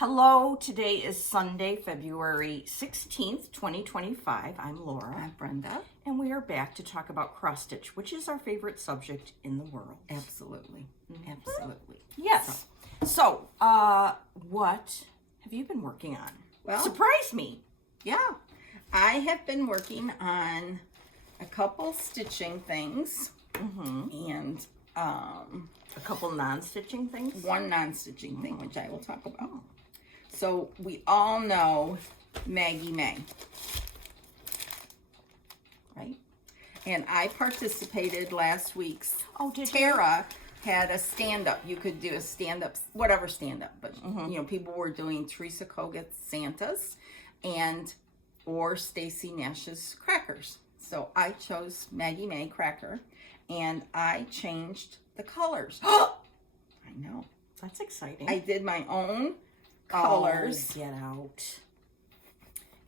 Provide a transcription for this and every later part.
Hello, today is Sunday, February 16th, 2025. I'm Laura. I'm Brenda. And we are back to talk about cross stitch, which is our favorite subject in the world. Absolutely. Absolutely. Yes. So, what have you been working on? Well, surprise me. Yeah. I have been working on a couple stitching things and a couple non-stitching things? one non-stitching thing, which I will talk about. So we all know Maggie May, right? And I participated last week's. Oh, did Tara had a stand-up. You could do a stand-up, whatever stand-up, but you know, people were doing Teresa Koget's Santas and or Stacy Nash's crackers. So I chose Maggie May cracker and I changed the colors. I know. That's exciting. I did my own colors. Oh, get out.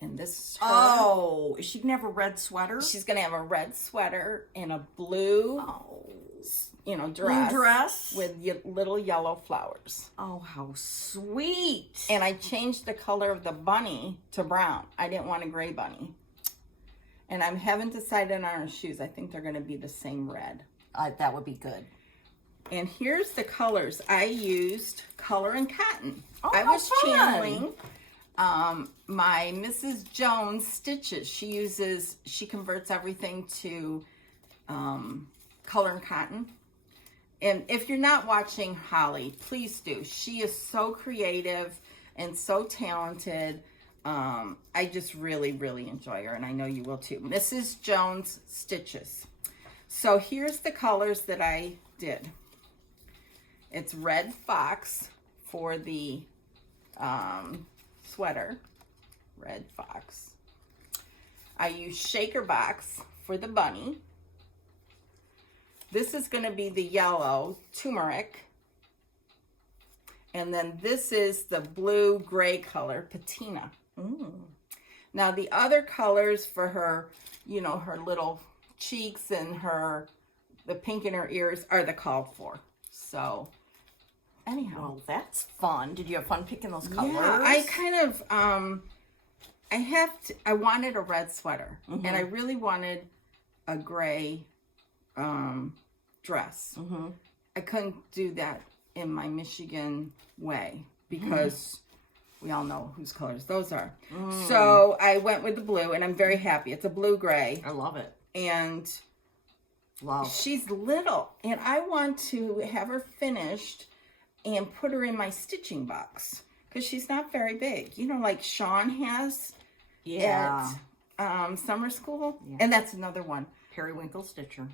And this is her. Oh, is she gonna have a red sweater? She's gonna have a red sweater and a blue, you know, dress. Blue dress with little yellow flowers. Oh, how sweet! And I changed the color of the bunny to brown. I didn't want a gray bunny. And I haven't decided on her shoes. I think they're gonna be the same red. That would be good. And here's the colors. I used color and cotton. Oh, I was fun. channeling my Mrs. Jones stitches. She converts everything to color and cotton. And if you're not watching Holly, please do. She is so creative and so talented. I just really, really enjoy her, and I know you will too. Mrs. Jones Stitches. So here's the colors that I did. It's red fox for the sweater. Red fox. I use shaker box for the bunny. This is going to be the yellow turmeric. And then this is the blue gray color patina. Now the other colors for her, you know, her little cheeks and the pink in her ears are the called for. So anyhow, well, that's fun. Did you have fun picking those colors? Yeah, I kind of I wanted a red sweater and I really wanted a gray dress. I couldn't do that in my Michigan way because we all know whose colors those are. So I went with the blue and I'm very happy. It's a blue-gray. I love it. And love. She's little and I want to have her finished and put her in my stitching box because she's not very big. You know, like Sean has at summer school. Yeah. And that's another one. Periwinkle Stitcher.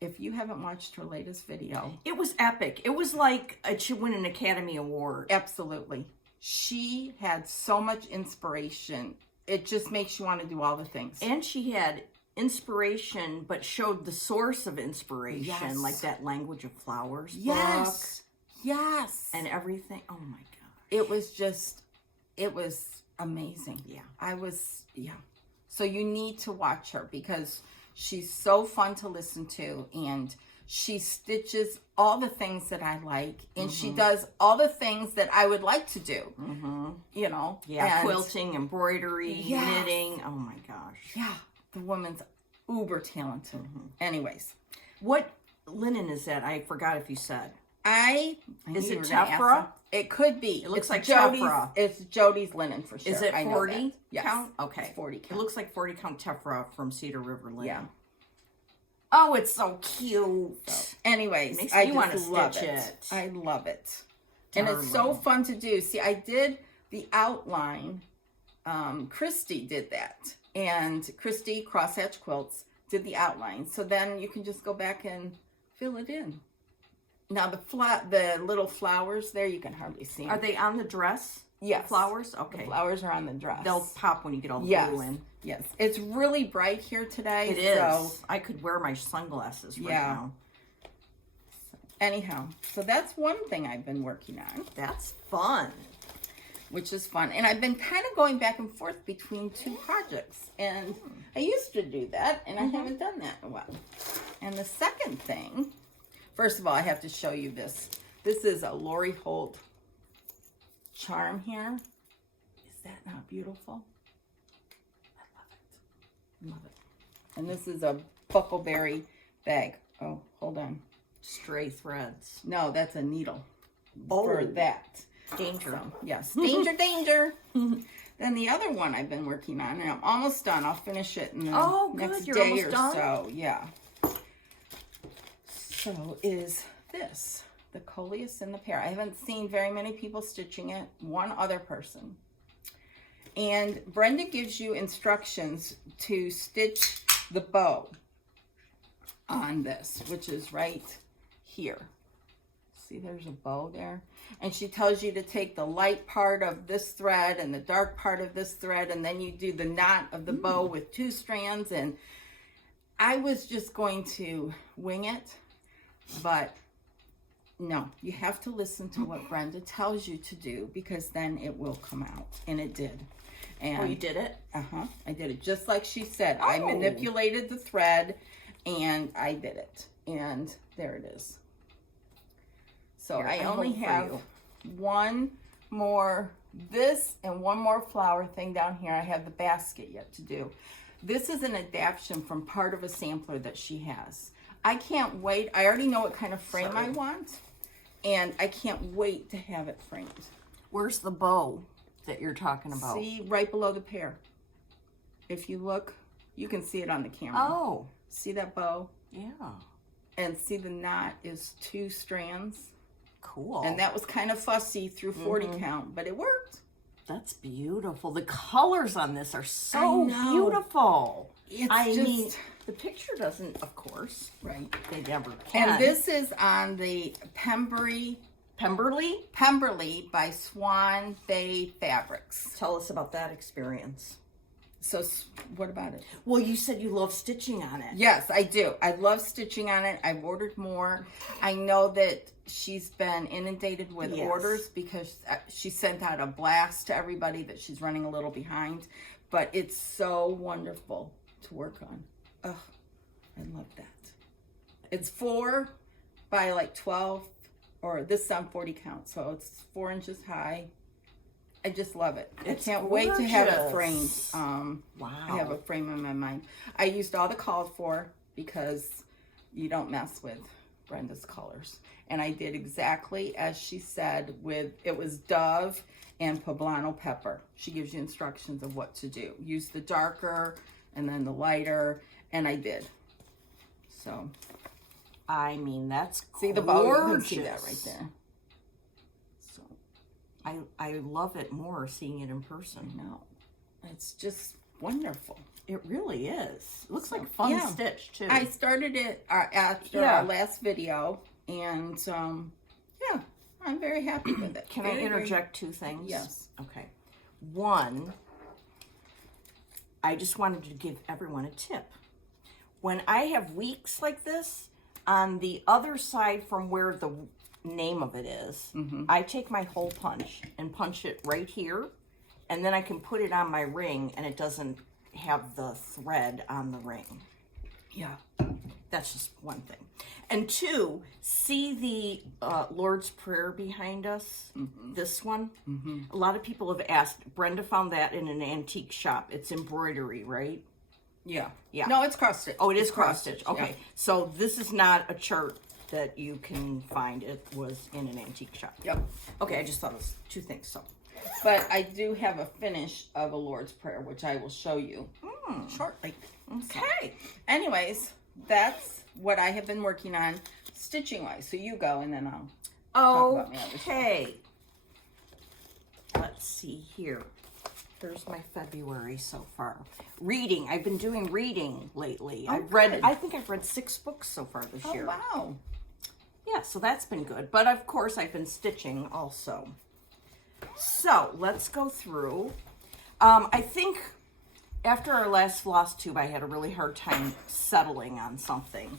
If you haven't watched her latest video. It was epic. It was like it should win an Academy Award. Absolutely. She had so much inspiration. It just makes you want to do all the things. And she had inspiration, but showed the source of inspiration, like that Language of Flowers book. Yes. And everything. Oh my gosh. It was amazing. Yeah. So you need to watch her because she's so fun to listen to and she stitches all the things that I like and she does all the things that I would like to do. You know? Yeah, quilting, embroidery, knitting. Oh my gosh. Yeah. The woman's uber talented. Anyways. What linen is that? I forgot if you said. Is it Tephra? It could be. It looks like Tephra. It's Jody's linen for sure. Is it 40 yes. count? Okay. It's 40 count. It looks like 40 count Tephra from Cedar River Linen. Yeah. Oh, it's so cute. So, anyways, makes I me want to love stitch it. it. I love it. And it's so fun to do. See, I did the outline. Christy did that. And Christy, Crosshatch Quilts, did the outline. So then you can just go back and fill it in. Now the little flowers there, you can hardly see them. Are they on the dress? Yes. Flowers? Okay. The flowers are on the dress. They'll pop when you get all the blue in. Yes. It's really bright here today. It is. I could wear my sunglasses right now. Anyhow, so that's one thing I've been working on. That's fun. Which is fun. And I've been kind of going back and forth between two projects. And I used to do that, and I haven't done that in a while. And the second thing, first of all, I have to show you this. This is a Lori Holt charm here. Is that not beautiful? I love it. Love it. And this is a buckleberry bag. Oh, hold on. Stray threads. No, that's a needle. Oh. For that. Danger. So, yes. Danger, danger. Then the other one I've been working on, and I'm almost done. I'll finish it in the next You're day almost or done? so. Yeah. So is this, the coleus in the pear. I haven't seen very many people stitching it. One other person. And Brenda gives you instructions to stitch the bow on this, which is right here. See, there's a bow there. And she tells you to take the light part of this thread and the dark part of this thread, and then you do the knot of the bow with 2 strands. And I was just going to wing it, but no, you have to listen to what Brenda tells you to do, because then it will come out. And it did. And you did it? I did it just like she said. I manipulated the thread and I did it. And there it is. So Here, I only have one more, this and one more flower thing down here. I have the basket yet to do. This is an adaptation from part of a sampler that she has. I can't wait. I already know what kind of frame I want, and I can't wait to have it framed. Where's the bow that you're talking about? See, right below the pear. If you look, you can see it on the camera. Oh. See that bow? Yeah. And see the knot is 2 strands. Cool. And that was kind of fussy through 40 count, but it worked. That's beautiful. The colors on this are so beautiful. I mean, the picture doesn't, of course. Right. They never can. And this is on the Pemberley by Swan Bay Fabrics. Tell us about that experience. So what about it? Well, you said you love stitching on it. Yes, I do. I love stitching on it. I've ordered more. I know that she's been inundated with orders because she sent out a blast to everybody that she's running a little behind. But it's so wonderful to work on. Oh, I love that. It's 4 by like 12, or this is on 40 count, so it's 4 inches high. I just love it. It's I can't wait to have it framed. Wow. I have a frame in my mind. I used all the called for because you don't mess with Brenda's colors. And I did exactly as she said with, it was Dove and Poblano Pepper. She gives you instructions of what to do. Use the darker and then the lighter, and I did. So. I mean, that's gorgeous. See the bow? You can see that right there. I love it more seeing it in person. No, it's just wonderful. It really is. It looks like fun stitch too. I started it after our last video, and yeah, I'm very happy with it. Can I interject 2 things? Yes. Okay. One, I just wanted to give everyone a tip. When I have weeks like this, on the other side from where the name of it is, I take my hole punch and punch it right here, and then I can put it on my ring and it doesn't have the thread on the ring. Yeah, that's just one thing. And 2, see the Lord's Prayer behind us, this one? A lot of people have asked. Brenda found that in an antique shop. It's embroidery, right? Yeah. No, it's cross stitch. Oh, it is cross stitch. Okay, yeah. So this is not a chart that you can find. It was in an antique shop. Yep. Okay, I just thought it was 2 things. So, but I do have a finish of a Lord's Prayer, which I will show you shortly. Okay. Anyways, that's what I have been working on stitching wise. So you go, and then I'll talk about my other stuff. Okay. Let's see here. There's my February so far. Reading. I've been doing reading lately. Oh, I think I've read 6 books so far this year. Oh, wow. Yeah, so that's been good. But of course, I've been stitching also. So let's go through. I think after our last floss tube, I had a really hard time settling on something.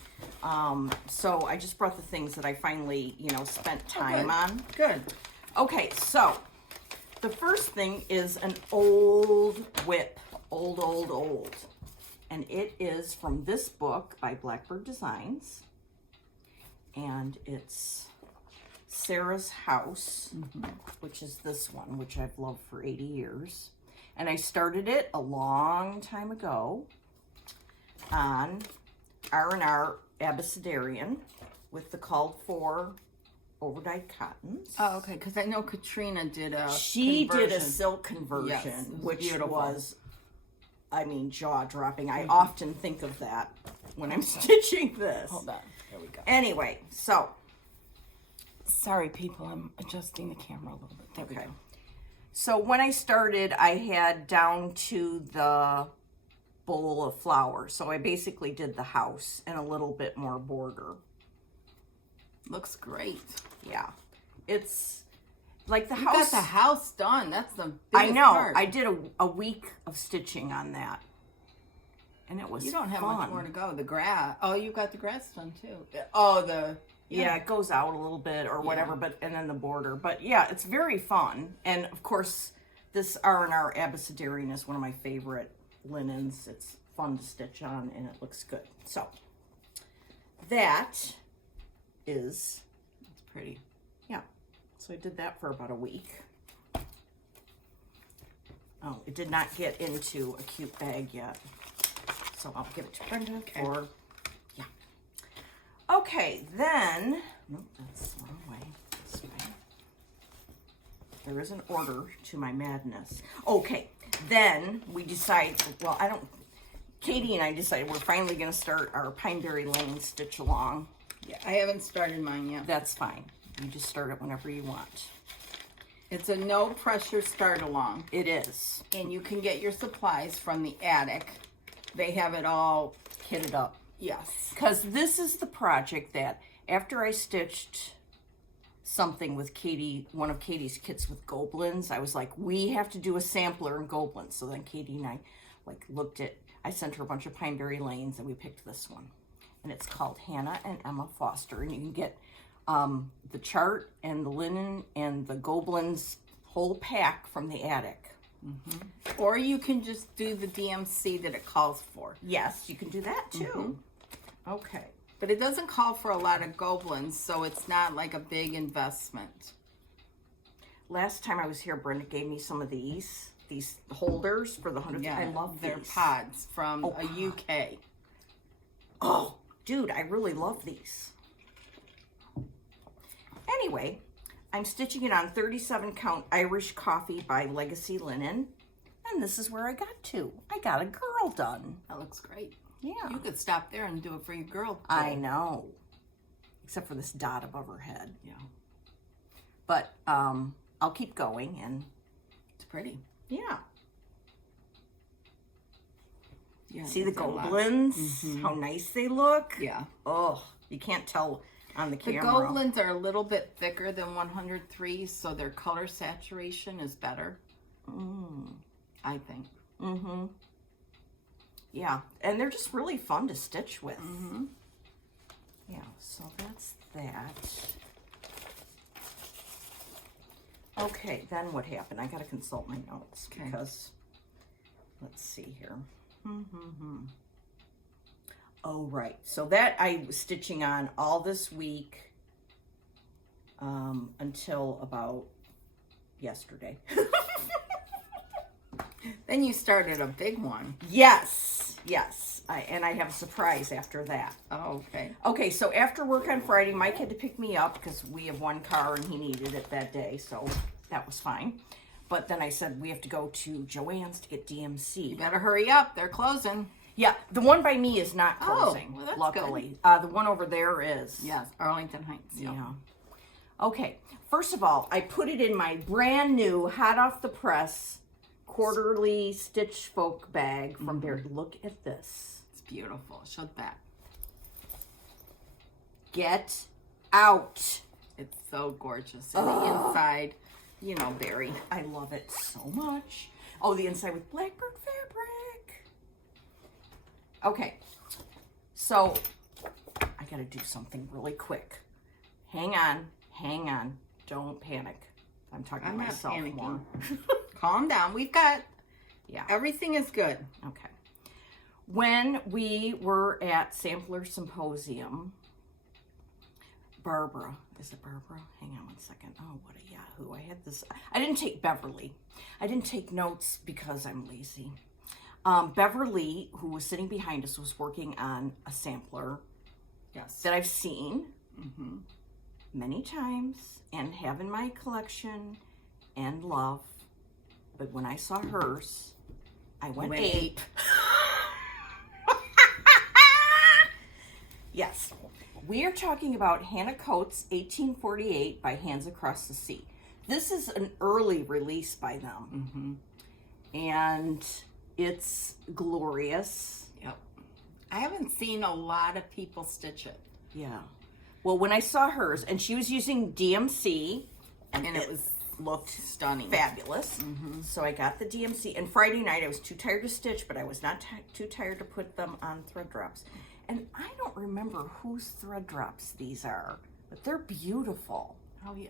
So I just brought the things that I finally, spent time on. Good. Okay, so the first thing is an old whip. Old. And it is from this book by Blackbird Designs. And it's Sarah's House, which is this one, which I've loved for 80 years. And I started it a long time ago on R&R Abecedarian with the called for overdyed cottons. Oh, okay, because I know Katrina did a She conversion. did a silk conversion, Yes, it was which beautiful. was, I mean, jaw-dropping. I often think of that when I'm stitching this. Hold on, there we go. Anyway, so, Sorry, people, I'm adjusting the camera a little bit. There we okay. go. So when I started, I had down to the bowl of flour. So I basically did the house and a little bit more border. Looks great. Yeah. It's like the You house. got the house done. That's the biggest I know. part. I did a week of stitching on that. And it was You don't have fun. much more to go. The grass. Oh, you got the grass done too. Oh, the Yeah, it goes out a little bit or whatever, but and then the border. But yeah, it's very fun. And of course, this R&R Abecedarian is one of my favorite linens. It's fun to stitch on and it looks good. So that is, It's pretty. yeah. So I did that for about a week. Oh, it did not get into a cute bag yet. So I'll give it to Brenda for, yeah. Okay, then, nope, that's the wrong way. This way. There is an order to my madness. Okay, then we decide, well, Katie and I decided we're finally going to start our Pineberry Lane stitch along. Yeah, I haven't started mine yet. That's fine. You just start it whenever you want. It's a no pressure start along. It is. And you can get your supplies from the attic. They have it all. Kitted up. Yes. Because this is the project that after I stitched something with Katie, one of Katie's kits with goblins, I was like, we have to do a sampler in goblins. So then Katie and I looked at, I sent her a bunch of Pineberry Lanes and we picked this one. And it's called Hannah and Emma Foster. And you can get the chart and the linen and the goblins whole pack from the attic. Or you can just do the DMC that it calls for. Yes, you can do that too. Okay. But it doesn't call for a lot of goblins, so it's not like a big investment. Last time I was here, Brenda gave me some of these holders for the 100th. Yeah, I love their these. pods from a UK. Oh, dude, I really love these. Anyway, I'm stitching it on 37 count Irish Coffee by Legacy Linen. And this is where I got to. I got a girl done. That looks great. Yeah. You could stop there and do it for your girl. I know. Except for this dot above her head. Yeah. But I'll keep going and It's pretty. yeah. Yeah. See the it's a lot. goblins? How nice they look? Yeah. Oh, you can't tell on the The camera. goblins are a little bit thicker than 103, so their color saturation is better. I think. Yeah, and they're just really fun to stitch with. Yeah, so that's that. Okay, then what happened? I gotta consult my notes because, let's see here. Oh, right. So that I was stitching on all this week until about yesterday. Then you started a big one. Yes. And I have a surprise after that. Oh, okay. Okay, so after work on Friday, Mike had to pick me up because we have one car and he needed it that day, so that was fine. But then I said we have to go to Joann's to get DMC. You better hurry up. They're closing. Yeah, the one by me is not closing, well, that's luckily. The one over there is. Yes, Arlington Heights. Yeah. Okay, first of all, I put it in my brand new, hot off the press, quarterly Stitch Folk bag from Bear. Look at this. It's beautiful. Show that. Get out. It's so gorgeous. And the inside, you know, berry. I love it so much. Oh, the inside with blackbird fabric. Okay, so I gotta do something really quick. Hang on. Don't panic. I'm talking I'm to not myself panicking. more. Calm down. We've got, Yeah. everything is good. Okay. When we were at Sampler Symposium, Barbara. Is it Barbara? Hang on one second. Oh, what a yahoo. I had this. I didn't take Beverly. I didn't take notes because I'm lazy. Beverly, who was sitting behind us, was working on a sampler. Yes. That I've seen many times and have in my collection and love. But when I saw hers, I went ape. Yes. We are talking about Hannah Coates' 1848 by Hands Across the Sea. This is an early release by them. And it's glorious. Yep. I haven't seen a lot of people stitch it. Yeah. Well, when I saw hers, and she was using DMC, and it looked stunning. Fabulous. So I got the DMC, and Friday night I was too tired to stitch, but I was not too tired to put them on thread drops. And I don't remember whose thread drops these are, but they're beautiful. Oh, yeah.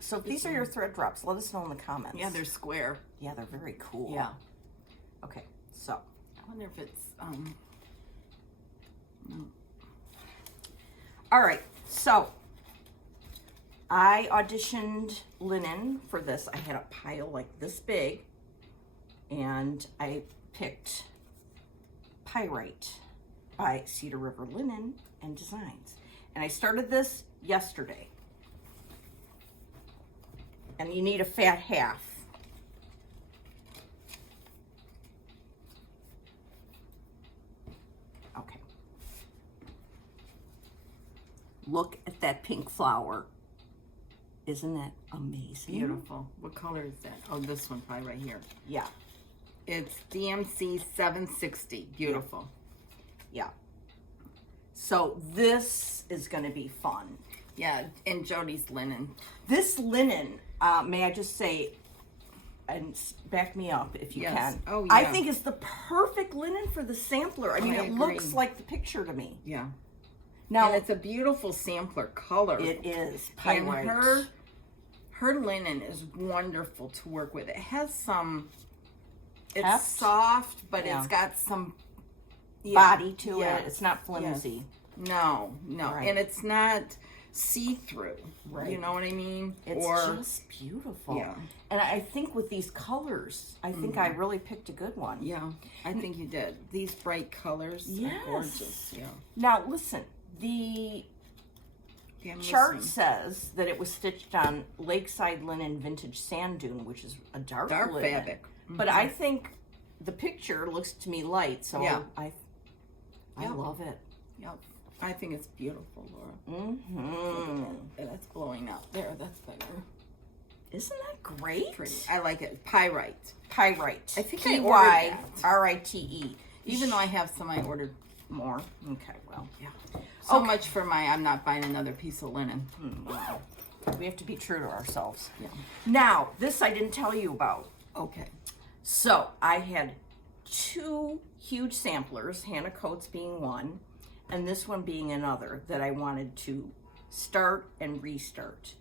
So if these are your thread drops, let us know in the comments. Yeah, they're square. Yeah, they're very cool. Yeah. Okay, so. I wonder if it's, no. All right, so I auditioned linen for this. I had a pile like this big, and I picked Pyrite by Cedar River Linen and Designs. And I started this yesterday. And you need a fat half. Okay. Look at that pink flower. Isn't that amazing? Beautiful. What color is that? Oh, this one probably right here. Yeah. It's DMC 760. Beautiful. Yeah. So this is going to be fun. Yeah, and Jody's linen. This linen, may I just say, and back me up if you can. Oh, yeah. I think it's the perfect linen for the sampler. I mean, it looks like the picture to me. Yeah. Now, and it's a beautiful sampler color. It is. And her linen is wonderful to work with. It has some, it's soft, but it's got some body to it. It's not flimsy. Yes. No. Right. And it's not see-through. Right. You know what I mean? It's just beautiful. Yeah. And I think with these colors, I think I really picked a good one. Yeah, I think you did. These bright colors are gorgeous. Yeah. Now, listen. The chart says that it was stitched on Lakeside Linen Vintage Sand Dune, which is a dark linen. fabric. But I think the picture looks to me light, so I love it. Yep. I think it's beautiful, Laura. That's blowing up. There, that's better. Isn't that great? Pretty. I like it. Pyrite. Pyrite. I think I ordered that. P-Y-R-I-T-E. Even though I have some I ordered more. Okay, well. Yeah. So much for I'm not buying another piece of linen. Wow. We have to be true to ourselves. Yeah. Now, this I didn't tell you about. Okay. So, I had 2 huge samplers, Hannah Coates being one, and this one being another, that I wanted to start and restart.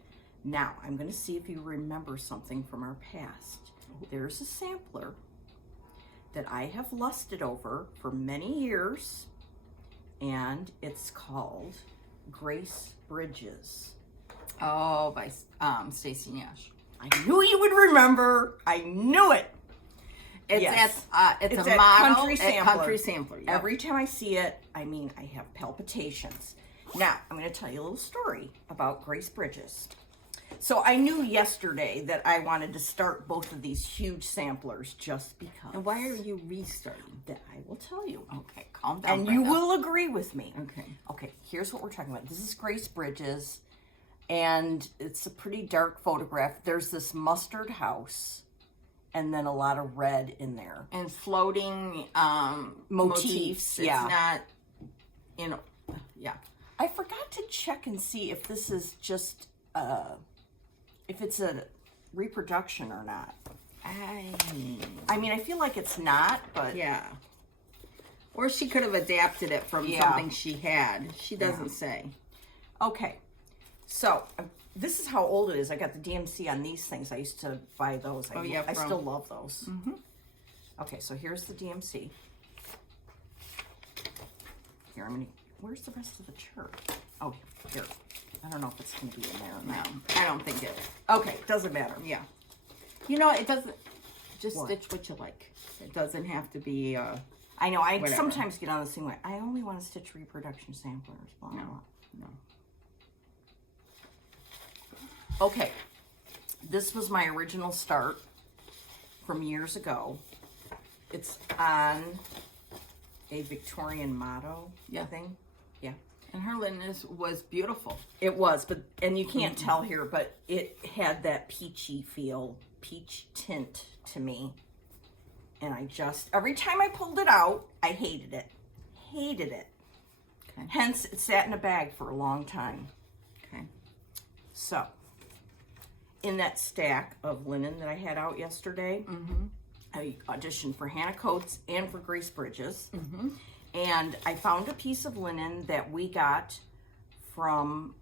Now, I'm going to see if you remember something from our past. There's a sampler that I have lusted over for many years, and it's called Grace Bridges. Oh, by Stacey Nash. I knew you would remember. I knew it. It's it's a at model Country at Sampler. Country Sampler. Yep. Every time I see it, I have palpitations. Now, I'm going to tell you a little story about Grace Bridges. So I knew yesterday that I wanted to start both of these huge samplers just because. And why are you restarting? That I will tell you. Okay, calm down. And Brenda. you will agree with me. Okay. Okay, here's what we're talking about. This is Grace Bridges, and it's a pretty dark photograph. There's this mustard house, and then a lot of red in there. And floating motifs. Yeah. It's not, yeah. I forgot to check and see if this is just, if it's a reproduction or not. I mean, I feel like it's not, but... Yeah. Or she could have adapted it from something she had. She doesn't say. Okay. So, this is how old it is. I got the DMC on these things. I used to buy those. I still love those. Okay, so here's the DMC. Here, where's the rest of the chart? Oh, here. I don't know if it's going to be in there or No, not. I don't think it. Okay, doesn't matter. Yeah. You know, it doesn't, just What? stitch what you like. It doesn't have to be, I know, I Whatever. sometimes get on the same way. I only want to stitch reproduction samplers, blah, blah, blah. no. Okay, this was my original start from years ago. It's on a Victorian motto thing. Yeah. And her linen was beautiful. It was, and you can't tell here, but it had that peachy feel, peach tint to me. And I just, every time I pulled it out, I hated it. Hated it. Okay. Hence, it sat in a bag for a long time. Okay. So, in that stack of linen that I had out yesterday, I auditioned for Hannah Coates and for Grace Bridges. And I found a piece of linen that we got from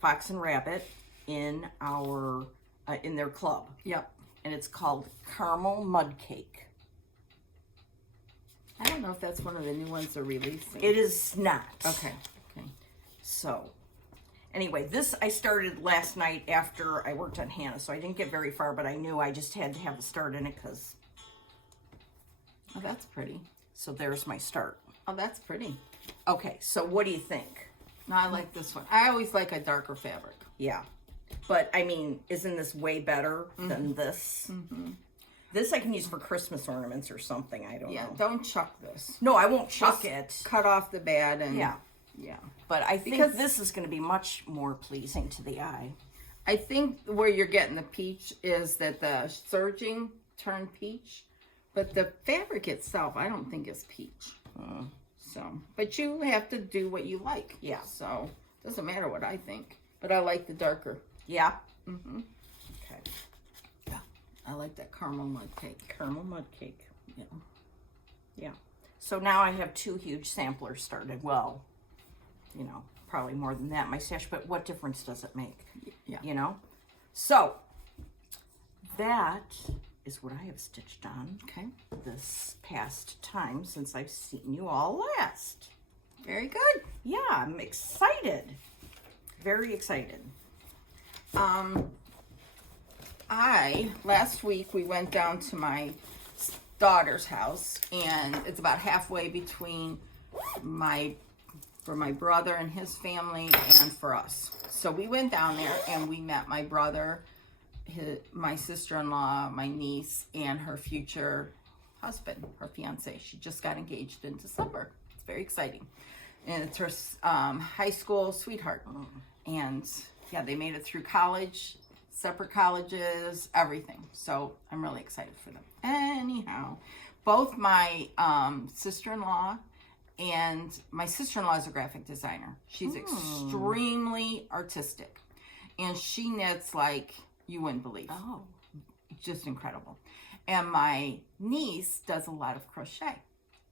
Fox and Rabbit in our in their club. Yep. And it's called Caramel Mud Cake. I don't know if that's one of the new ones they're releasing. It is not. Okay. Okay. So, anyway, this I started last night after I worked on Hannah, so I didn't get very far, but I knew I just had to have a start in it because. Oh, that's pretty. So there's my start. Oh, that's pretty. Okay, so what do you think? No, I like this one. I always like a darker fabric. Yeah. But, I mean, isn't this way better than this? This I can use for Christmas ornaments or something. I don't know. Don't chuck this. No, I won't chuck Just it. Cut off the bad and Yeah. Yeah. But I think Because- this is going to be much more pleasing to the eye. I think where you're getting the peach is that the serging turned peach, but the fabric itself, I don't think is peach. So, but you have to do what you like. Yeah. So, doesn't matter what I think. But I like the darker. Yeah? Okay. Yeah. I like that caramel mud cake. Caramel mud cake. Yeah. Yeah. So now I have 2 huge samplers started. Well, you know, probably more than that, my stash, but what difference does it make? Yeah. You know? So, that is what I have stitched on Okay. this past time since I've seen you all last. Very good. Yeah, I'm excited. Very excited. Last week we went down to my daughter's house, and it's about halfway between for my brother and his family and for us. So we went down there and we met my brother, my sister-in-law, my niece, and her future husband, her fiance. She just got engaged in December. It's very exciting. And it's her high school sweetheart. And yeah, they made it through college, separate colleges, everything. So I'm really excited for them. Anyhow, both my sister-in-law and my sister-in-law is a graphic designer. She's extremely artistic. And she knits like you wouldn't believe. Oh. Just incredible. And my niece does a lot of crochet.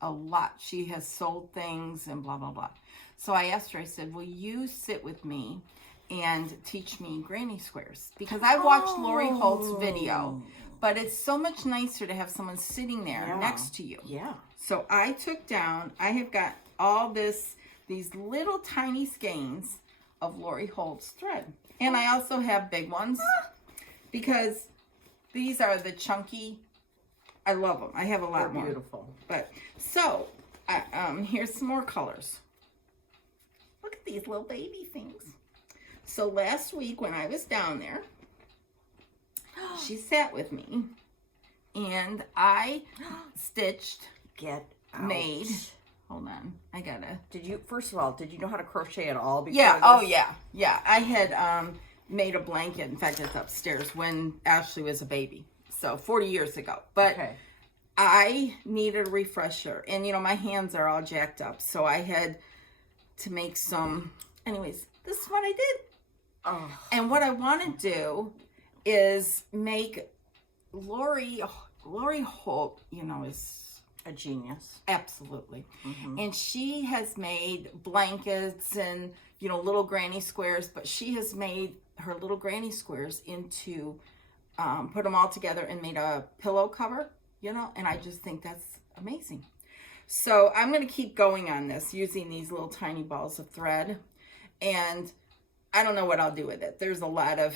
A lot. She has sold things and blah, blah, blah. So I asked her, I said, will you sit with me and teach me granny squares? Because I watched Lori Holt's video, but it's so much nicer to have someone sitting there next to you. Yeah. So I took down, I have got all these little tiny skeins of Lori Holt's thread. And I also have big ones because these are the chunky, I love them. I have a lot They're more. beautiful. But, so, here's some more colors. Look at these little baby things. So last week when I was down there, she sat with me and I stitched, made, hold on, I gotta. First of all, did you know how to crochet at all? Yeah, oh yeah, yeah. I had made a blanket, in fact it's upstairs, when Ashley was a baby. So 40 years ago. But I needed a refresher. And you know, my hands are all jacked up. So I had to make some, anyways, this is what I did. Oh. And what I want to do is make Lori Holt, you know, is a genius. Absolutely. And she has made blankets and, you know, little granny squares, but she has made her little granny squares into, put them all together and made a pillow cover, you know, and I just think that's amazing. So I'm going to keep going on this using these little tiny balls of thread. And I don't know what I'll do with it. There's a lot of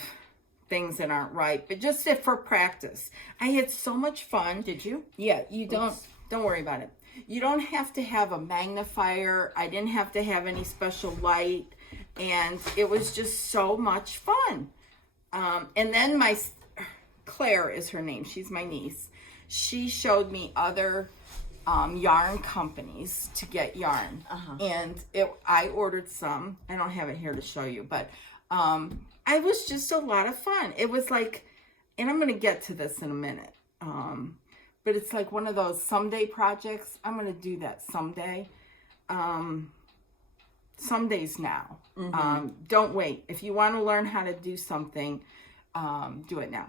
things that aren't right, but just for practice. I had so much fun. Did you? Yeah, you don't worry about it. You don't have to have a magnifier. I didn't have to have any special light, and it was just so much fun. And then Claire is her name. She's my niece. She showed me other yarn companies to get yarn, and I ordered some. I don't have it here to show you, but it was just a lot of fun. It was like, and I'm going to get to this in a minute, but it's like one of those someday projects. I'm going to do that someday. Some days now. Don't wait. If you want to learn how to do something, do it now.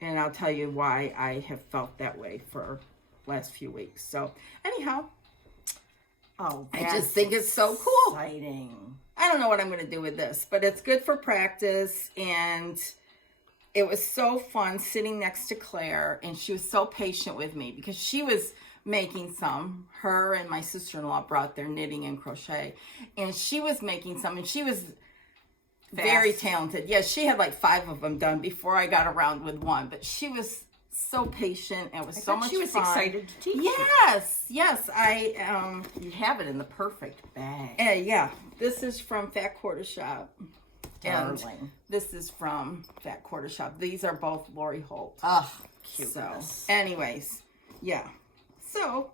And I'll tell you why I have felt that way for last few weeks. So anyhow, I just think it's so cool. Exciting. I don't know what I'm going to do with this, but it's good for practice. And it was so fun sitting next to Claire, and she was so patient with me because she was making some. Her and my sister-in-law brought their knitting and crochet, and she was making some, and she was very talented. Yes, she had like 5 of them done before I got around with one, but she was so patient and it was so much fun. She was excited to teach Yes, you. yes. You have it in the perfect bag. Yeah, this is from Fat Quarter Shop. Darling. And this is from Fat Quarter Shop. These are both Lori Holt. Oh, cute. So, anyways, yeah. So,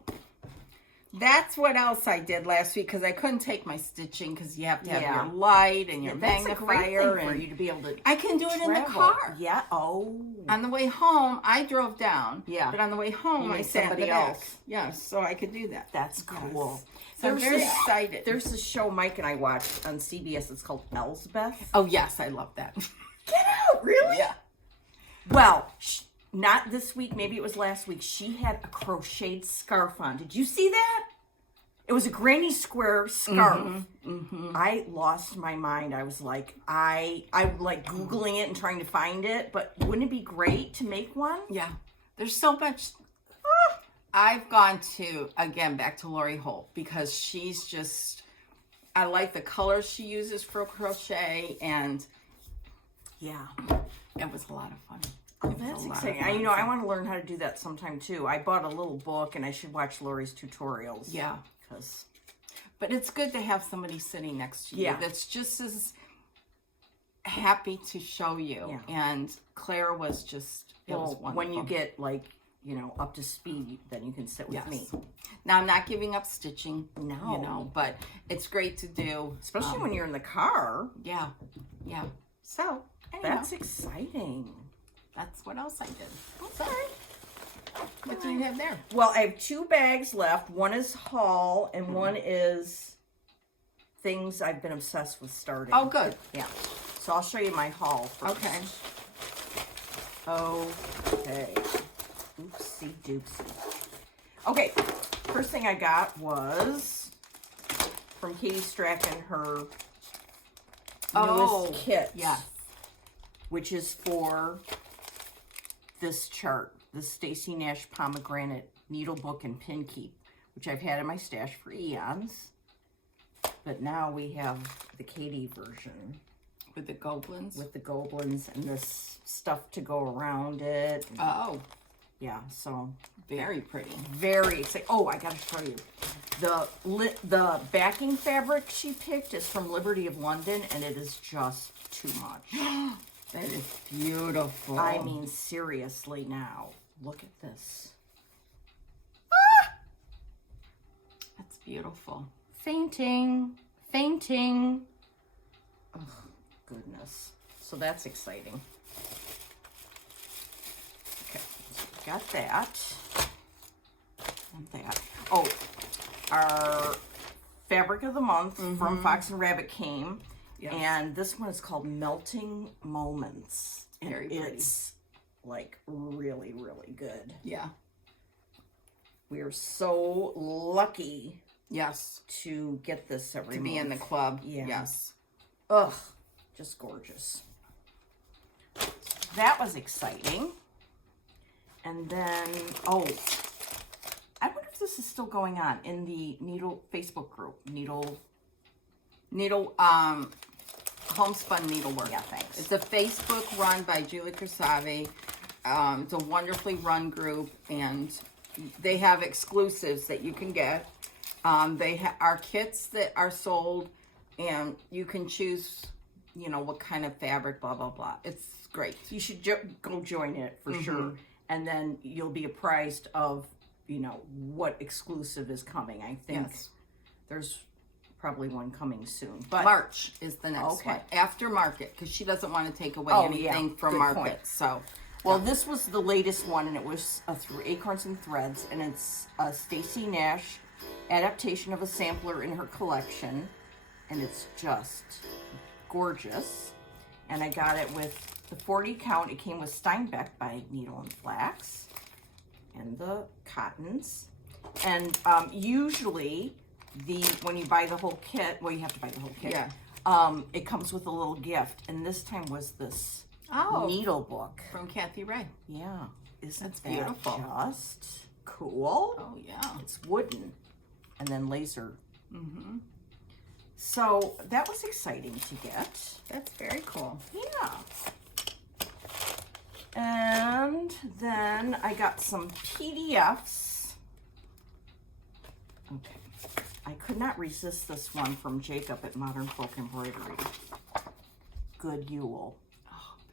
that's what else I did last week because I couldn't take my stitching because you have to have your light and your magnifier. That's a great thing for you to be able to I can do it in the car. Yeah. Oh. On the way home, I drove down. Yeah. But on the way home, I sat somebody in the back. else. Yes, so I could do that. That's cool. Yes. So I'm very excited. There's a show Mike and I watched on CBS. It's called Elsbeth. Oh, yes, I love that. Get out, really? Yeah. Well, not this week. Maybe it was last week. She had a crocheted scarf on. Did you see that? It was a granny square scarf. I lost my mind. I was like, I like Googling it and trying to find it, but wouldn't it be great to make one? Yeah. There's so much. I've gone to, again, back to Lori Holt because she's just, I like the colors she uses for crochet, and yeah, it was a lot of fun. Oh, that's exciting. I want to learn how to do that sometime too. I bought a little book and I should watch Lori's tutorials. Yeah. But it's good to have somebody sitting next to you that's just as happy to show you. Yeah. And Claire was just, it was wonderful. When you get like, up to speed, then you can sit with me. Now, I'm not giving up stitching, no, but it's great to do. Especially when you're in the car. Yeah, yeah. So, anyhow, that's exciting. That's what else I did. Okay. What do you have there? Well, I have 2 bags left. One is haul, and one is things I've been obsessed with starting. Oh, good. Yeah. So I'll show you my haul first. Okay. Oopsie doopsie. Okay. First thing I got was from Katie Strachan, her newest kit. Yeah. Which is for this chart. The Stacy Nash Pomegranate Needle Book and Pin Keep, which I've had in my stash for eons. But now we have the Katie version. With the goblins? With the goblins and this stuff to go around it. Oh. Yeah, so. Very pretty. Very exciting. Oh, I gotta show you. The backing fabric she picked is from Liberty of London, and it is just too much. That is beautiful. I mean, seriously now. Look at this. That's beautiful. Fainting. Oh, goodness. So that's exciting. Okay, so we got that. And that. Oh, our fabric of the month from Fox and Rabbit came. Yes. And this one is called Melting Moments. Very pretty. It's like really, really good. Yeah. We are so lucky. Yes. To get this every month. To be in the club. Yeah. Yes. Ugh. Just gorgeous. That was exciting. And then, I wonder if this is still going on in the Needle Facebook group. Needle, homespun needlework. Yeah, thanks. It's a Facebook run by Julie Corsavi. It's a wonderfully run group, and they have exclusives that you can get. They are kits that are sold, and you can choose, you know, what kind of fabric, blah, blah, blah. It's great. You should go join it for sure. And then you'll be apprised of, you know, what exclusive is coming. I think there's probably one coming soon. But March is the next one. After Market, because she doesn't want to take away anything from Good Market. point. So, well, this was the latest one, and it was through Acorns and Threads, and it's a Stacey Nash adaptation of a sampler in her collection, and it's just gorgeous. And I got it with the 40 count. It came with Steinbeck by Needle and Flax, and the cottons. And usually, when you buy the whole kit, well, you have to buy the whole kit. Yeah. It comes with a little gift, and this time was this needle book from Kathy Ray. Yeah, isn't that beautiful? Just cool? Oh yeah, it's wooden, and then laser. So that was exciting to get. That's very cool. Yeah. And then I got some PDFs. Okay. I could not resist this one from Jacob at Modern Folk Embroidery. Good Yule.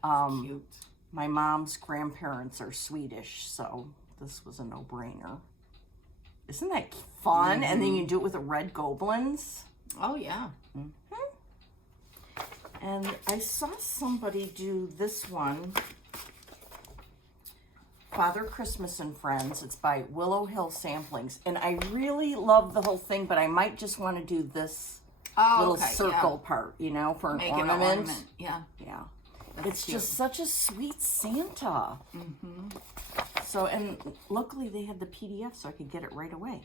Oh, cute. My mom's grandparents are Swedish, so this was a no-brainer. Isn't that fun? And then you do it with the red goblins. Oh, yeah. And I saw somebody do this one, Father Christmas and Friends. It's by Willow Hill Samplings. And I really love the whole thing, but I might just want to do this little circle part, you know, for an ornament. Yeah. Yeah. It's cute. Just such a sweet Santa. So, and luckily they had the PDF so I could get it right away.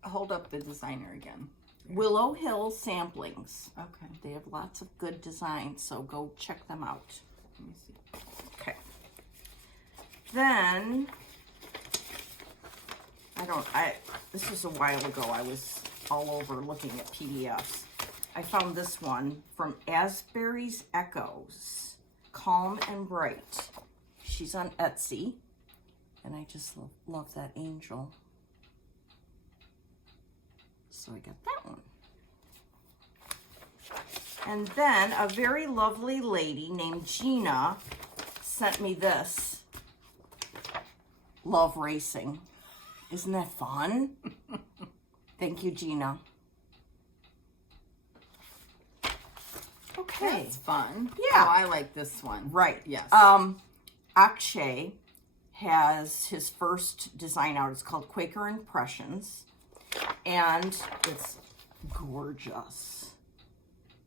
Hold up the designer again. Willow Hill Samplings. Okay. They have lots of good designs, so go check them out. Let me see. Okay. Then, this was a while ago. I was all over looking at PDFs. I found this one from Asbury's Echoes, Calm and Bright. She's on Etsy, and I just love that angel. So I got that one. And then a very lovely lady named Gina sent me this. Love Racing. Isn't that fun? Thank you, Gina. Okay. That's fun. Yeah. Oh, I like this one. Right. Yes. Akshay has his first design out. It's called Quaker Impressions. And it's gorgeous.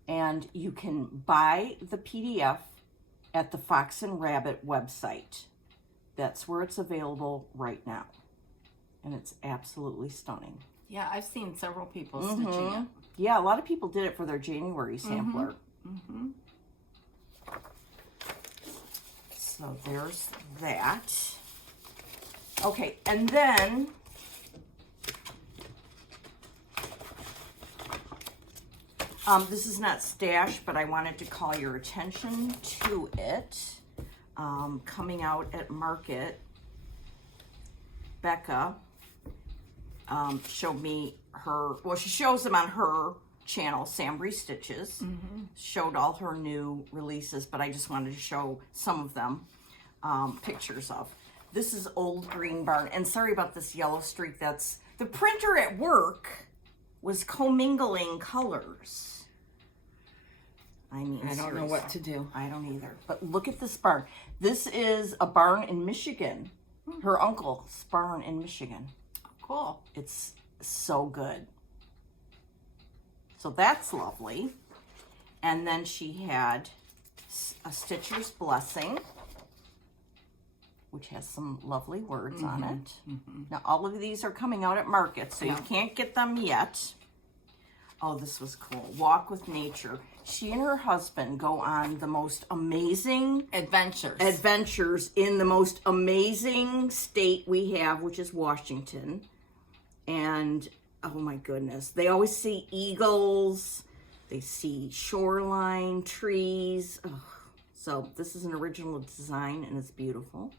And you can buy the PDF at the Fox and Rabbit website. That's where it's available right now. And it's absolutely stunning. Yeah, I've seen several people stitching it. Yeah, a lot of people did it for their January sampler. So there's that. Okay, and then this is not stash, but I wanted to call your attention to it. Coming out at Market, Becca showed me her, well, she shows them on her channel, Sambry Stitches. Showed all her new releases, but I just wanted to show some of them pictures of. This is Old Green Barn, and sorry about this yellow streak. That's the printer at work was commingling colors. I mean, I don't know what to do. I don't either. But look at this barn. This is a barn in Michigan. Her uncle's barn in Michigan. Cool. It's so good. So that's lovely. And then she had a Stitcher's Blessing, which has some lovely words on it. Now, all of these are coming out at Market, so you can't get them yet. Oh, this was cool. Walk with Nature. She and her husband go on the most amazing adventures in the most amazing state we have, which is Washington. And oh my goodness, they always see eagles. They see shoreline, trees. Ugh. So this is an original design and it's beautiful.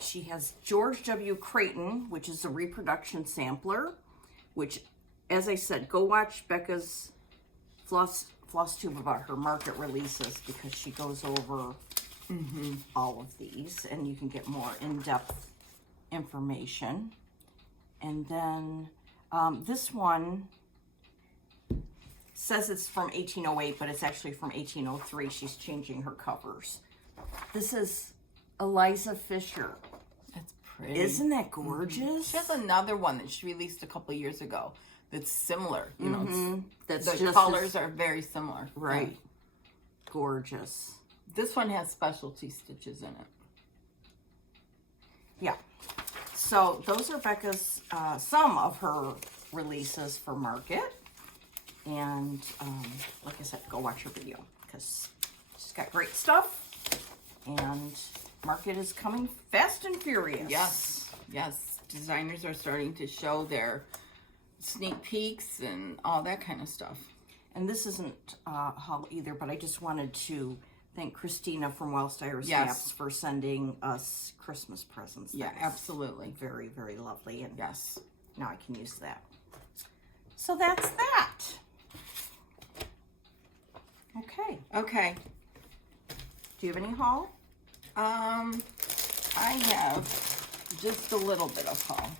She has George W. Creighton, which is a reproduction sampler, which, as I said, go watch Becca's floss tube about her market releases because she goes over all of these and you can get more in-depth information. And then this one says it's from 1808, but it's actually from 1803. She's changing her covers. This is Eliza Fisher. That's pretty. Isn't that gorgeous? She has another one that she released a couple years ago that's similar. You know, That's the just colors are very similar. right. Yeah. Gorgeous. This one has specialty stitches in it. Yeah. So those are Becca's, some of her releases for market. And like I said, go watch her video because she's got great stuff. And market is coming fast and furious. Yes, yes. Designers are starting to show their sneak peeks and all that kind of stuff. And this isn't haul either, but I just wanted to thank Christina from Whilst Iris Yes. Snaps for sending us Christmas presents. Yeah, That was absolutely. very, very lovely. And Yes. now I can use that. So that's that. Okay. Okay. Do you have any haul? I have just a little bit of haul.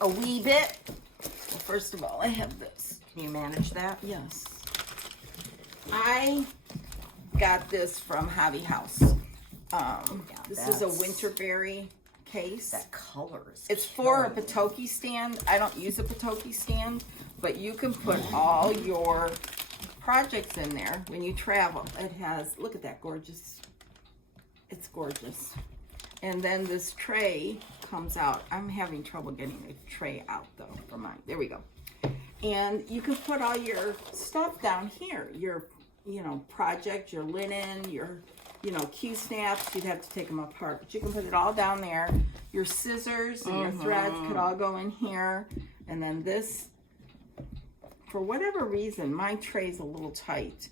A wee bit. Well, first of all, I have this. Can you manage that? Yes. I got this from Hobby House. This is a that's- Winterberry case. That color is It's for a killing me. Patoki stand. I don't use a Patoki stand, but you can put all your projects in there when you travel. It has, look at that, gorgeous. It's gorgeous. And then this tray comes out. I'm having trouble getting the tray out though for mine. There we go. And you can put all your stuff down here. Your, project, your linen, your, Q-snaps. You'd have to take them apart, but you can put it all down there. Your scissors and your threads could all go in here. And then this, for whatever reason, my tray's a little tight.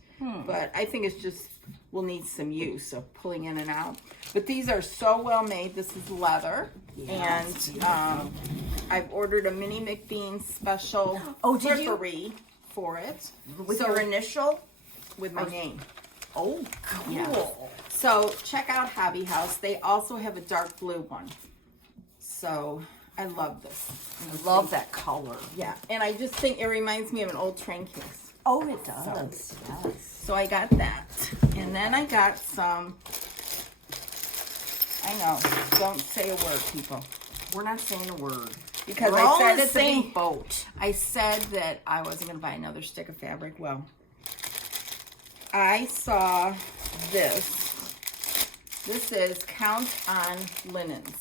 But I think it's just, we'll need some use of pulling in and out. But these are so well made. This is leather. Yes. And I've ordered a Minnie McBean special did you? frippery for it. With So- your initial? With my name. Oh, cool. Yeah. So check out Hobby House. They also have a dark blue one. So I love this. I love that color. Yeah. And I just think it reminds me of an old train case. Oh, it does. Yes. So I got that. And then I got some, I know, don't say a word, people. We're not saying a word. Because We're I all said in the at the same be- boat. I said that I wasn't going to buy another stick of fabric. Well, I saw this. This is Count on Linens.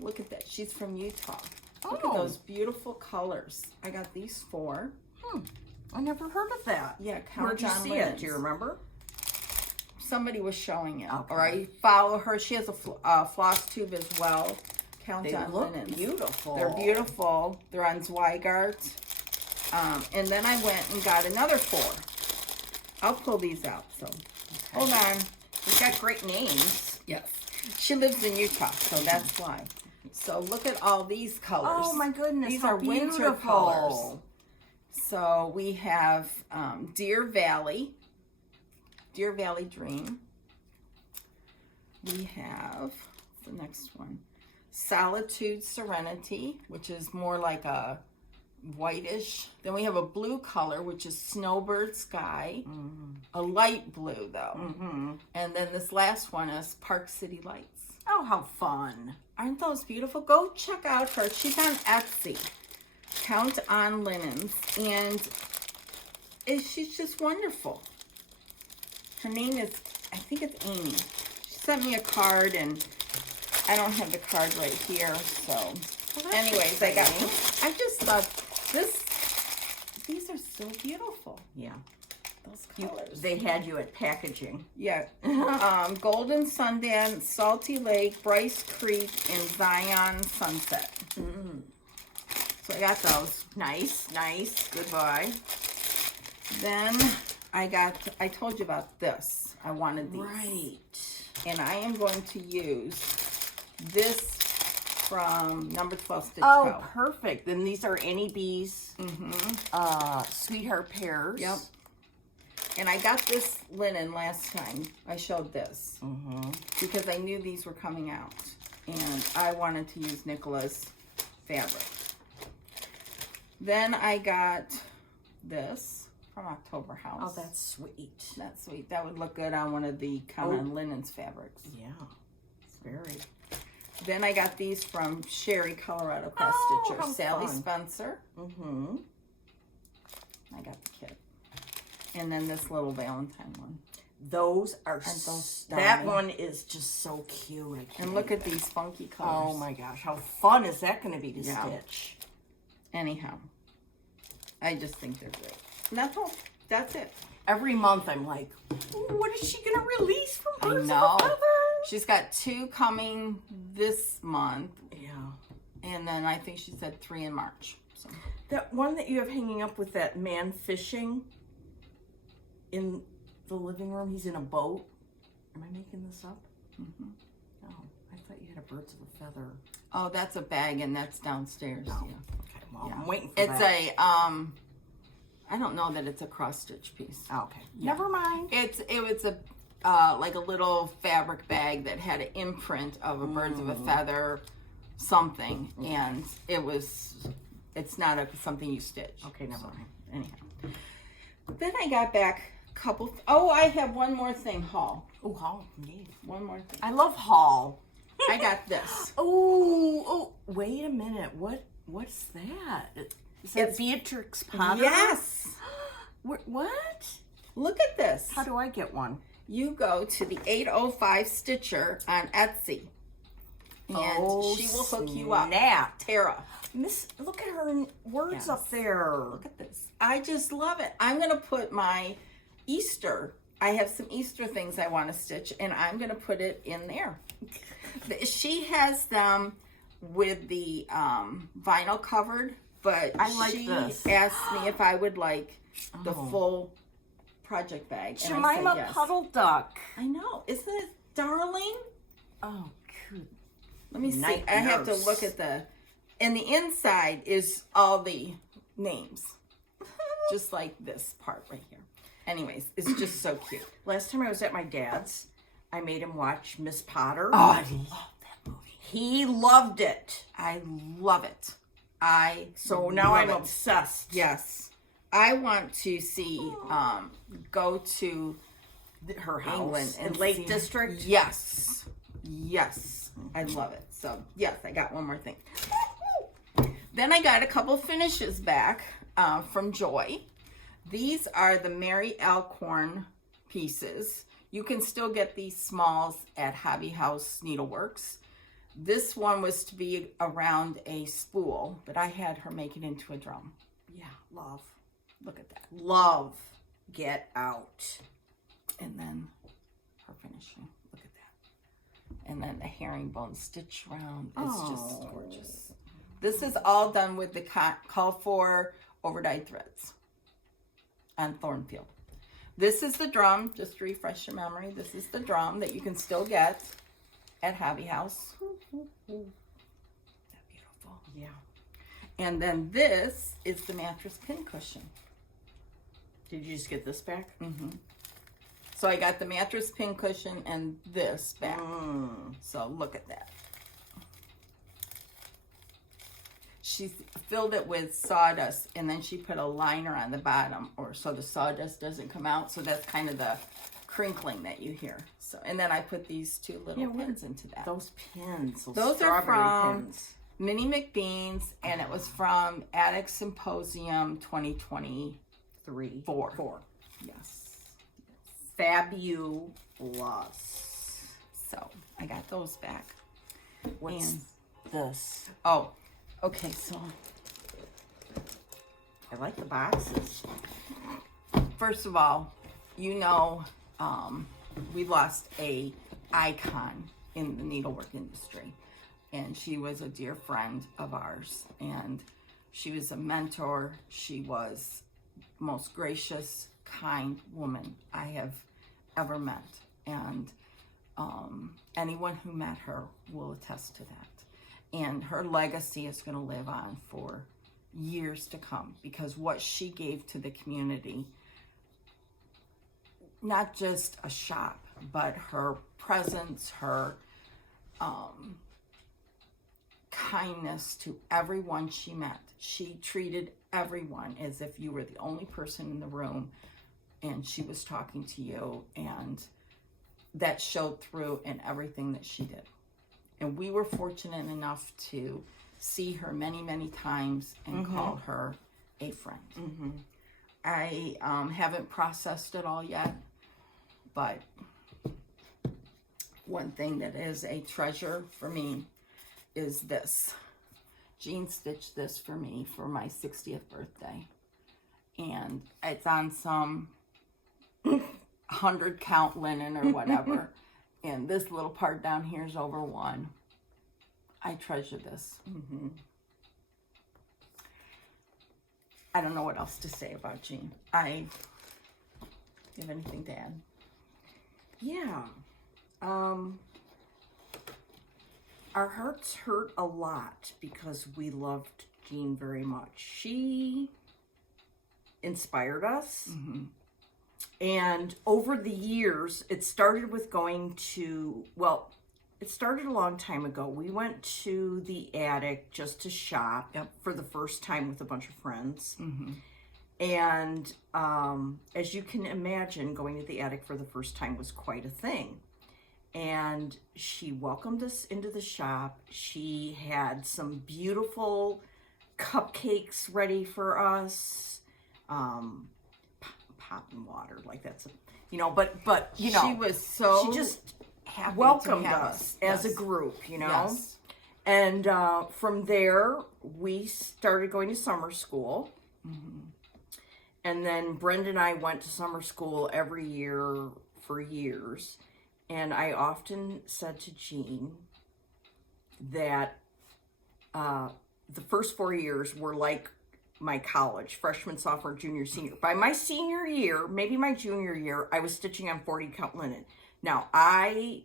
Look at that. She's from Utah. Look at Oh. those beautiful colors. I got these 4. I never heard of that. Yeah, Count Where'd you on see Linens. it? Do you remember? Somebody was showing it. Okay. Or I follow her. She has a floss tube as well. Count They on look Linens. beautiful. They're beautiful. They're on Zweigart. And then I went and got another 4. I'll pull these out. So hold on. They've got great names. Yes. She lives in Utah, so that's why. So look at all these colors. Oh my goodness, These how are winter beautiful. colors. So we have Deer Valley Dream. We have the next one, Solitude Serenity, which is more like a whitish. Then we have a blue color, which is Snowbird Sky, a light blue though. And then this last one is Park City Lights. Oh, how fun. Aren't those beautiful? Go check out her. She's on Etsy. Count on Linens. And she's just wonderful. Her name is, I think it's Amy. She sent me a card and I don't have the card right here. So anyways, I just love this. These are so beautiful. Yeah. Those colors. They had you at packaging. Yeah. Golden Sundance, Salty Lake, Bryce Creek, and Zion Sunset. So So I got those. Nice, nice. Goodbye. Then I told you about this. I wanted these. Right. And I am going to use this from number 12 Stitch Oh, Co. perfect. Then these are Annie B's Sweetheart Pairs. Yep. And I got this linen last time. I showed this. Because I knew these were coming out. And I wanted to use Nicola's fabric. Then I got this from October House. Oh, that's sweet. That's sweet. That would look good on one of the common linens fabrics. Yeah. It's very. Then I got these from Sherry Colorado Cross Stitcher. Sally Spencer. I got the kit. And then this little Valentine one. Those are that one is just so cute. And look at these funky colors. Oh my gosh, how fun is that going to be to stitch? Anyhow, I just think they're great. And that's all. That's it. Every month I'm like, what is she going to release from Birds I know. of a Feather? She's got 2 coming this month. Yeah. And then I think she said 3 in March. So. That one that you have hanging up with that man fishing in the living room, he's in a boat. Am I making this up? No, I thought you had a Birds of a Feather. Oh, that's a bag, and that's downstairs. No. Yeah. Okay, well, I'm waiting for it's that. It's a, I don't know that it's a cross-stitch piece. Oh, okay. Yeah. Never mind. It was a, like a little fabric bag that had an imprint of a Birds of a Feather something, and it's not something you stitch. Okay, never mind. Anyhow. Then I got back couple. I have one more thing, haul. Oh, haul. Yeah. One more thing. I love haul. I got this. Oh, wait a minute. What's that? Is that Beatrix Potter? Yes. What? Look at this. How do I get one? You go to the 805 Stitcher on Etsy. And she will hook you up. Tara. Look at her words up there. Look at this. I just love it. I'm going to put my Easter. I have some Easter things I want to stitch, and I'm going to put it in there. She has them with the vinyl covered, but she asked me if I would like the full project bag. Jemima yes. Puddle Duck. I know. Isn't it darling? Oh, good. Let me see. I have to look at and the inside is all the names. Just like this part right here. Anyways, it's just so cute. Last time I was at my dad's, I made him watch Miss Potter. Oh, I love that movie. He loved it. I love it. So now I'm obsessed. Yes. I want to see, go to her house England in Lake District. Yes. Yes. I love it. So, yes, I got one more thing. Then I got a couple finishes back from Joy. These are the Mary Alcorn pieces. You can still get these smalls at Hobby House Needleworks. This one was to be around a spool, but I had her make it into a drum. Yeah, love. Look at that. Love. Get out. And then her finishing. Look at that. And then the herringbone stitch round. It's just gorgeous. This is all done with the Call for overdyed threads on Thornfield. This is the drum, just to refresh your memory. This is the drum that you can still get at Hobby House. That beautiful. Yeah. And then this is the mattress pin cushion. Did you just get this back? Mm-hmm. So I got the mattress pin cushion and this back. So look at that. She filled it with sawdust, and then she put a liner on the bottom, so the sawdust doesn't come out. So that's kind of the crinkling that you hear. So, and then I put these 2 little pins into that. Those pins, those are from Minnie McBean's, and it was from Attic Symposium 2023. Four. Yes. Fabulous. So I got those back. What's this? Oh. Okay, so I like the boxes. First of all, we lost a icon in the needlework industry, and she was a dear friend of ours, and She was a mentor. She was the most gracious, kind woman I have ever met. And anyone who met her will attest to that. And her legacy is going to live on for years to come, because what she gave to the community, not just a shop, but her presence, her kindness to everyone she met. She treated everyone as if you were the only person in the room and she was talking to you, and that showed through in everything that she did. And we were fortunate enough to see her many, many times and call her a friend. I haven't processed it all yet, but one thing that is a treasure for me is this. Jean stitched this for me for my 60th birthday. And it's on some 100 count linen or whatever. And this little part down here is over 1. I treasure this. I don't know what else to say about Jean. You have anything to add? Yeah. Our hearts hurt a lot because we loved Jean very much. She inspired us. And over the years, it started with going to, well, it started a long time ago. We went to the attic just to shop for the first time with a bunch of friends. And as you can imagine, going to the attic for the first time was quite a thing. And she welcomed us into the shop. She had some beautiful cupcakes ready for us. Popping water, like that's, but you know, she was so, she just happy welcomed to have us as a group, Yes. And from there, we started going to summer school. And then Brenda and I went to summer school every year for years. And I often said to Jean that the first 4 years were like my college, freshman, sophomore, junior, senior. By my senior year, maybe my junior year, I was stitching on 40 count linen. Now, I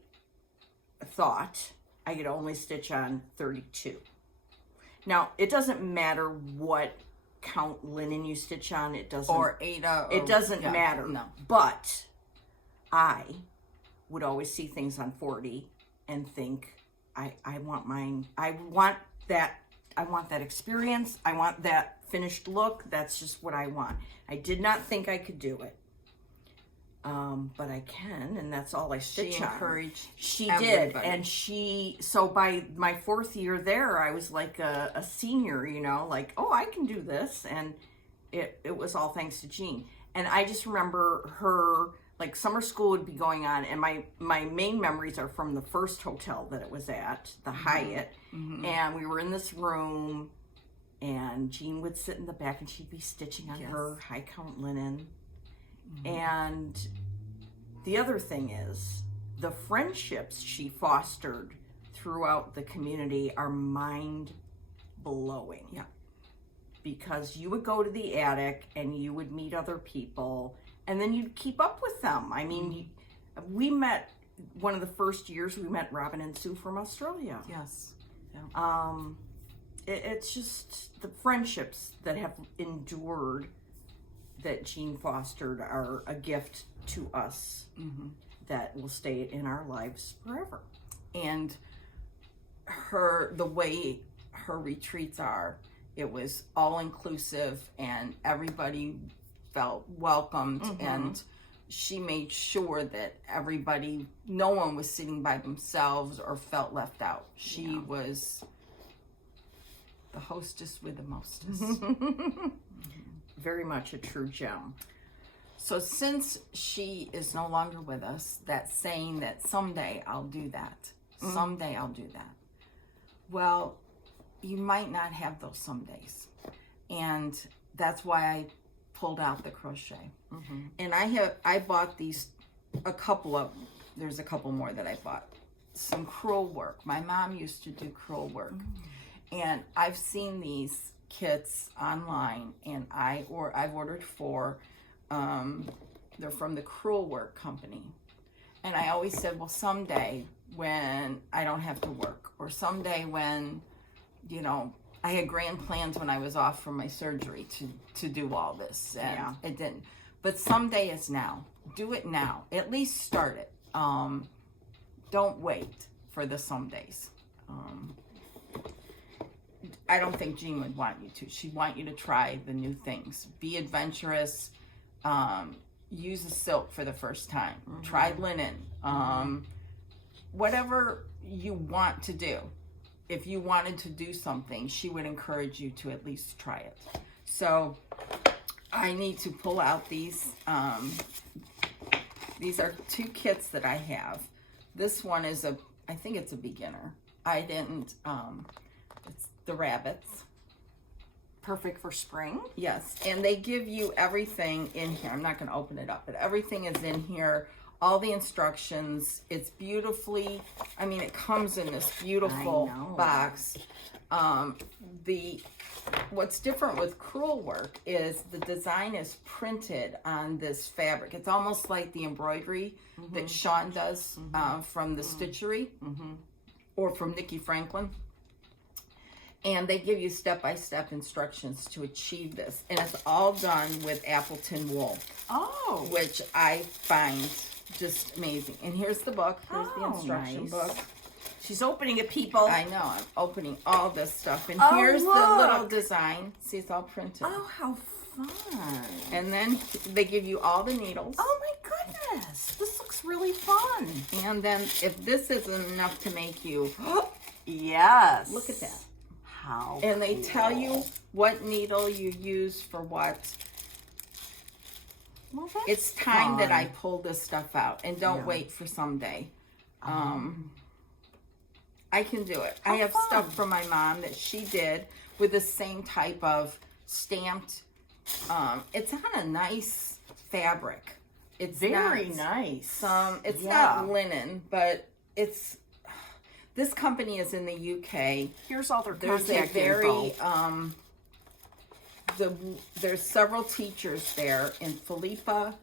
thought I could only stitch on 32. Now, it doesn't matter what count linen you stitch on. It doesn't. Or Ada. It doesn't matter. No. But I would always see things on 40 and think, I want mine. I want that experience. I want that finished look. That's just what I want. I did not think I could do it. But I can, and that's all I stitch She on. encouraged She everybody. did, and so by my 4th year there, I was like a senior, like, oh, I can do this, and it was all thanks to Jean. And I just remember her, like, summer school would be going on, and my main memories are from the first hotel that it was at, the Hyatt, and we were in this room, and Jean would sit in the back, and she'd be stitching on her high count linen. And the other thing is, the friendships she fostered throughout the community are mind-blowing. Yeah. Because you would go to the attic and you would meet other people, and then you'd keep up with them. I mean, we met, one of the first years, we met Robin and Sue from Australia. Yes. Yeah. It's just the friendships that have endured that Jean fostered are a gift to us that will stay in our lives forever. And the way her retreats are, it was all inclusive and everybody felt welcomed, and she made sure that no one was sitting by themselves or felt left out. She was the hostess with the mostest. Very much a true gem. So since she is no longer with us, that saying that someday I'll do that, someday I'll do that. Well, you might not have those some days. And that's why I pulled out the crochet. And I bought these, there's a couple more that I bought. Some crewel work. My mom used to do crewel work. And I've seen these kits online, and I've ordered 4. They're from the Crewel Work Company. And I always said, well, someday when I don't have to work, or someday when, you know, I had grand plans when I was off from my surgery to do all this, and it didn't. But someday is now. Do it now. At least start it. Don't wait for the some days. I don't think Jean would want you to. She'd want you to try the new things. Be adventurous. Use a silk for the first time. Try linen. Whatever you want to do. If you wanted to do something, she would encourage you to at least try it. So I need to pull out these. These are 2 kits that I have. This one is I think it's a beginner. I didn't, it's the rabbits. Perfect for spring. Yes, and they give you everything in here. I'm not going to open it up, but everything is in here. All the instructions. It's beautifully, I mean, it comes in this beautiful box. What's different with Crewel Work is the design is printed on this fabric. It's almost like the embroidery that Sean does from the Stitchery or from Nikki Franklin. And they give you step-by-step instructions to achieve this. And it's all done with Appleton wool. Oh. Which I find just amazing. And here's the book. Here's the instruction book. She's opening it, people. I know. I'm opening all this stuff. And Oh, here's look. the little design. See, it's all printed. Oh, how fun. And then they give you all the needles. Oh, my goodness. This looks really fun. And then if this isn't enough to make you... Yes. Look at that. How And they tell you what needle you use for what. Well, that's It's time that fun. I pull this stuff out. And don't wait for someday. I can do it. I have fun. stuff from my mom that she did with the same type of stamped. It's on a nice fabric. It's Very not, nice. It's not linen, but it's. This company is in the UK. Here's all their There's contact a very info. there's several teachers there, and Philippa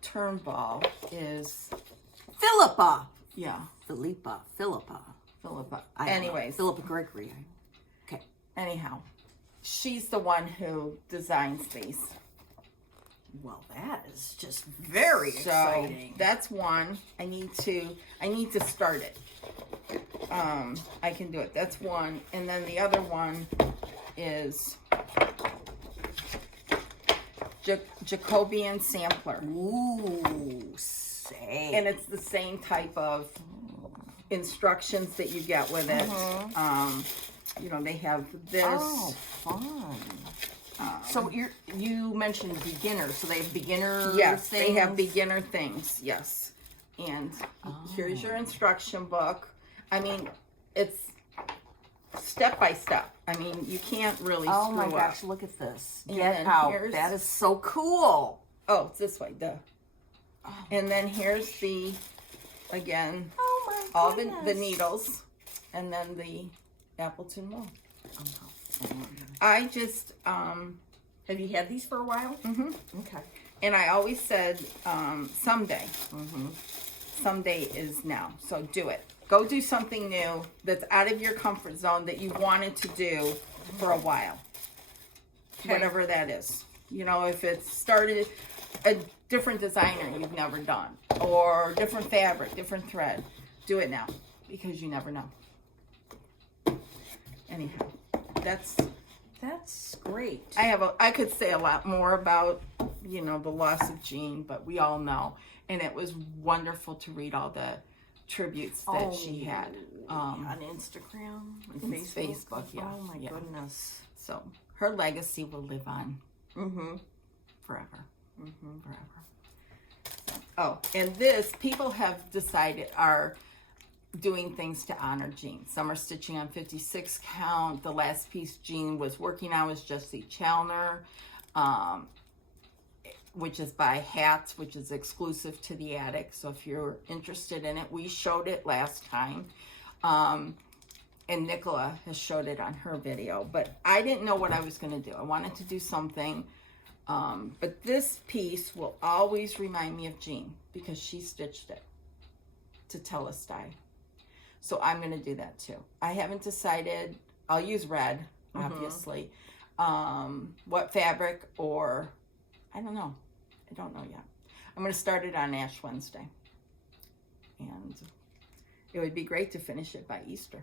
Turnbull is Philippa. Philippa. Anyways, Philippa Gregory. Okay. anyhow, she's the one who designs these. Well, that is just very exciting. That's one. I need to start it. I can do it. That's one. And then the other one is Jacobian Sampler. Ooh, say. And it's the same type of instructions that you get with it. You know, they have this. Oh, fun. So you mentioned beginner, so they have beginner Yes, things? they have beginner things, yes. And here's your instruction book. I mean, it's step by step. I mean, you can't really screw up. Oh my gosh, look at this. And Get then out. here's- That is so cool. Oh, it's this way, duh. And then here's the, again, Oh my goodness. all the needles, and then the Appleton wool. Oh, how fun. I just, Have you had these for a while? Okay. and I always said, someday. Someday is now. So do it. Go do something new that's out of your comfort zone that you wanted to do for a while. Okay. Whatever that is. You know, if it's started a different designer you've never done, or different fabric, different thread, do it now, because you never know. Anyhow, that's great. I could say a lot more about, you know, the loss of Jean, but we all know. And it was wonderful to read all the tributes that she had. On Instagram and Facebook, yeah. Oh my yeah. goodness. So her legacy will live on forever. Oh, and this, people have decided are doing things to honor Jean. Some are stitching on 56 count. The last piece Jean was working on was Jessie Chalner, which is by Hats, which is exclusive to the attic. So if you're interested in it, we showed it last time. And and Nicola has showed it on her video, but I didn't know what I was going to do. I wanted to do something, but this piece will always remind me of Jean because she stitched it to Telestai. So I'm going to do that too. I haven't decided. I'll use red, obviously. What fabric, or I don't know. I don't know yet. I'm going to start it on Ash Wednesday. And it would be great to finish it by Easter.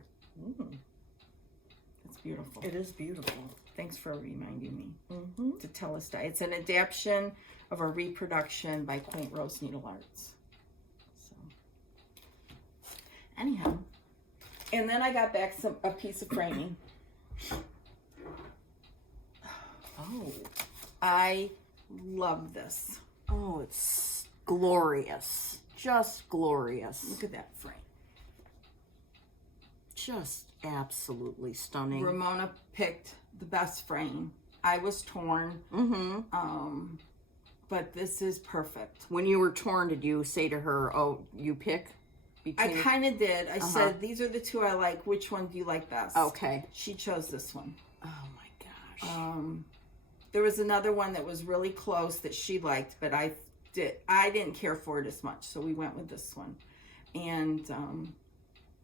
It's beautiful. It is beautiful. Thanks for reminding me to Telestai. It's an adaptation of a reproduction by Quaint Rose Needle Arts. So, anyhow. And then I got back a piece of framing. Oh, I love this. Oh, it's glorious. Just glorious. Look at that frame. Just absolutely stunning. Ramona picked the best frame. I was torn. But this is perfect. When you were torn, did you say to her, oh, you pick? I kind of did. I said, these are the two I like. Which one do you like best? Okay. She chose this one. Oh my gosh. There was another one that was really close that she liked, but I didn't care for it as much, so we went with this one. And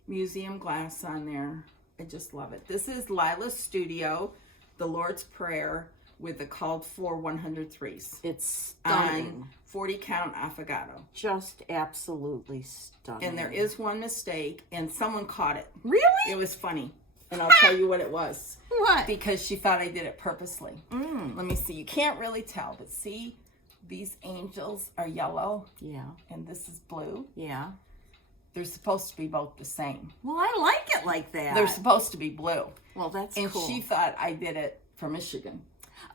museum glass on there. I just love it. This is Lila's Studio, the Lord's Prayer with the called for 103s. It's stunning. On 40 count affogato. Just absolutely stunning. And there is one mistake, and someone caught it. Really? It was funny. And I'll tell you what it was. What? Because she thought I did it purposely. Let me see. You can't really tell, but see, these angels are yellow. Yeah. And this is blue. Yeah. They're supposed to be both the same. Well, I like it like that. They're supposed to be blue. Well, that's and cool. she thought I did it for Michigan.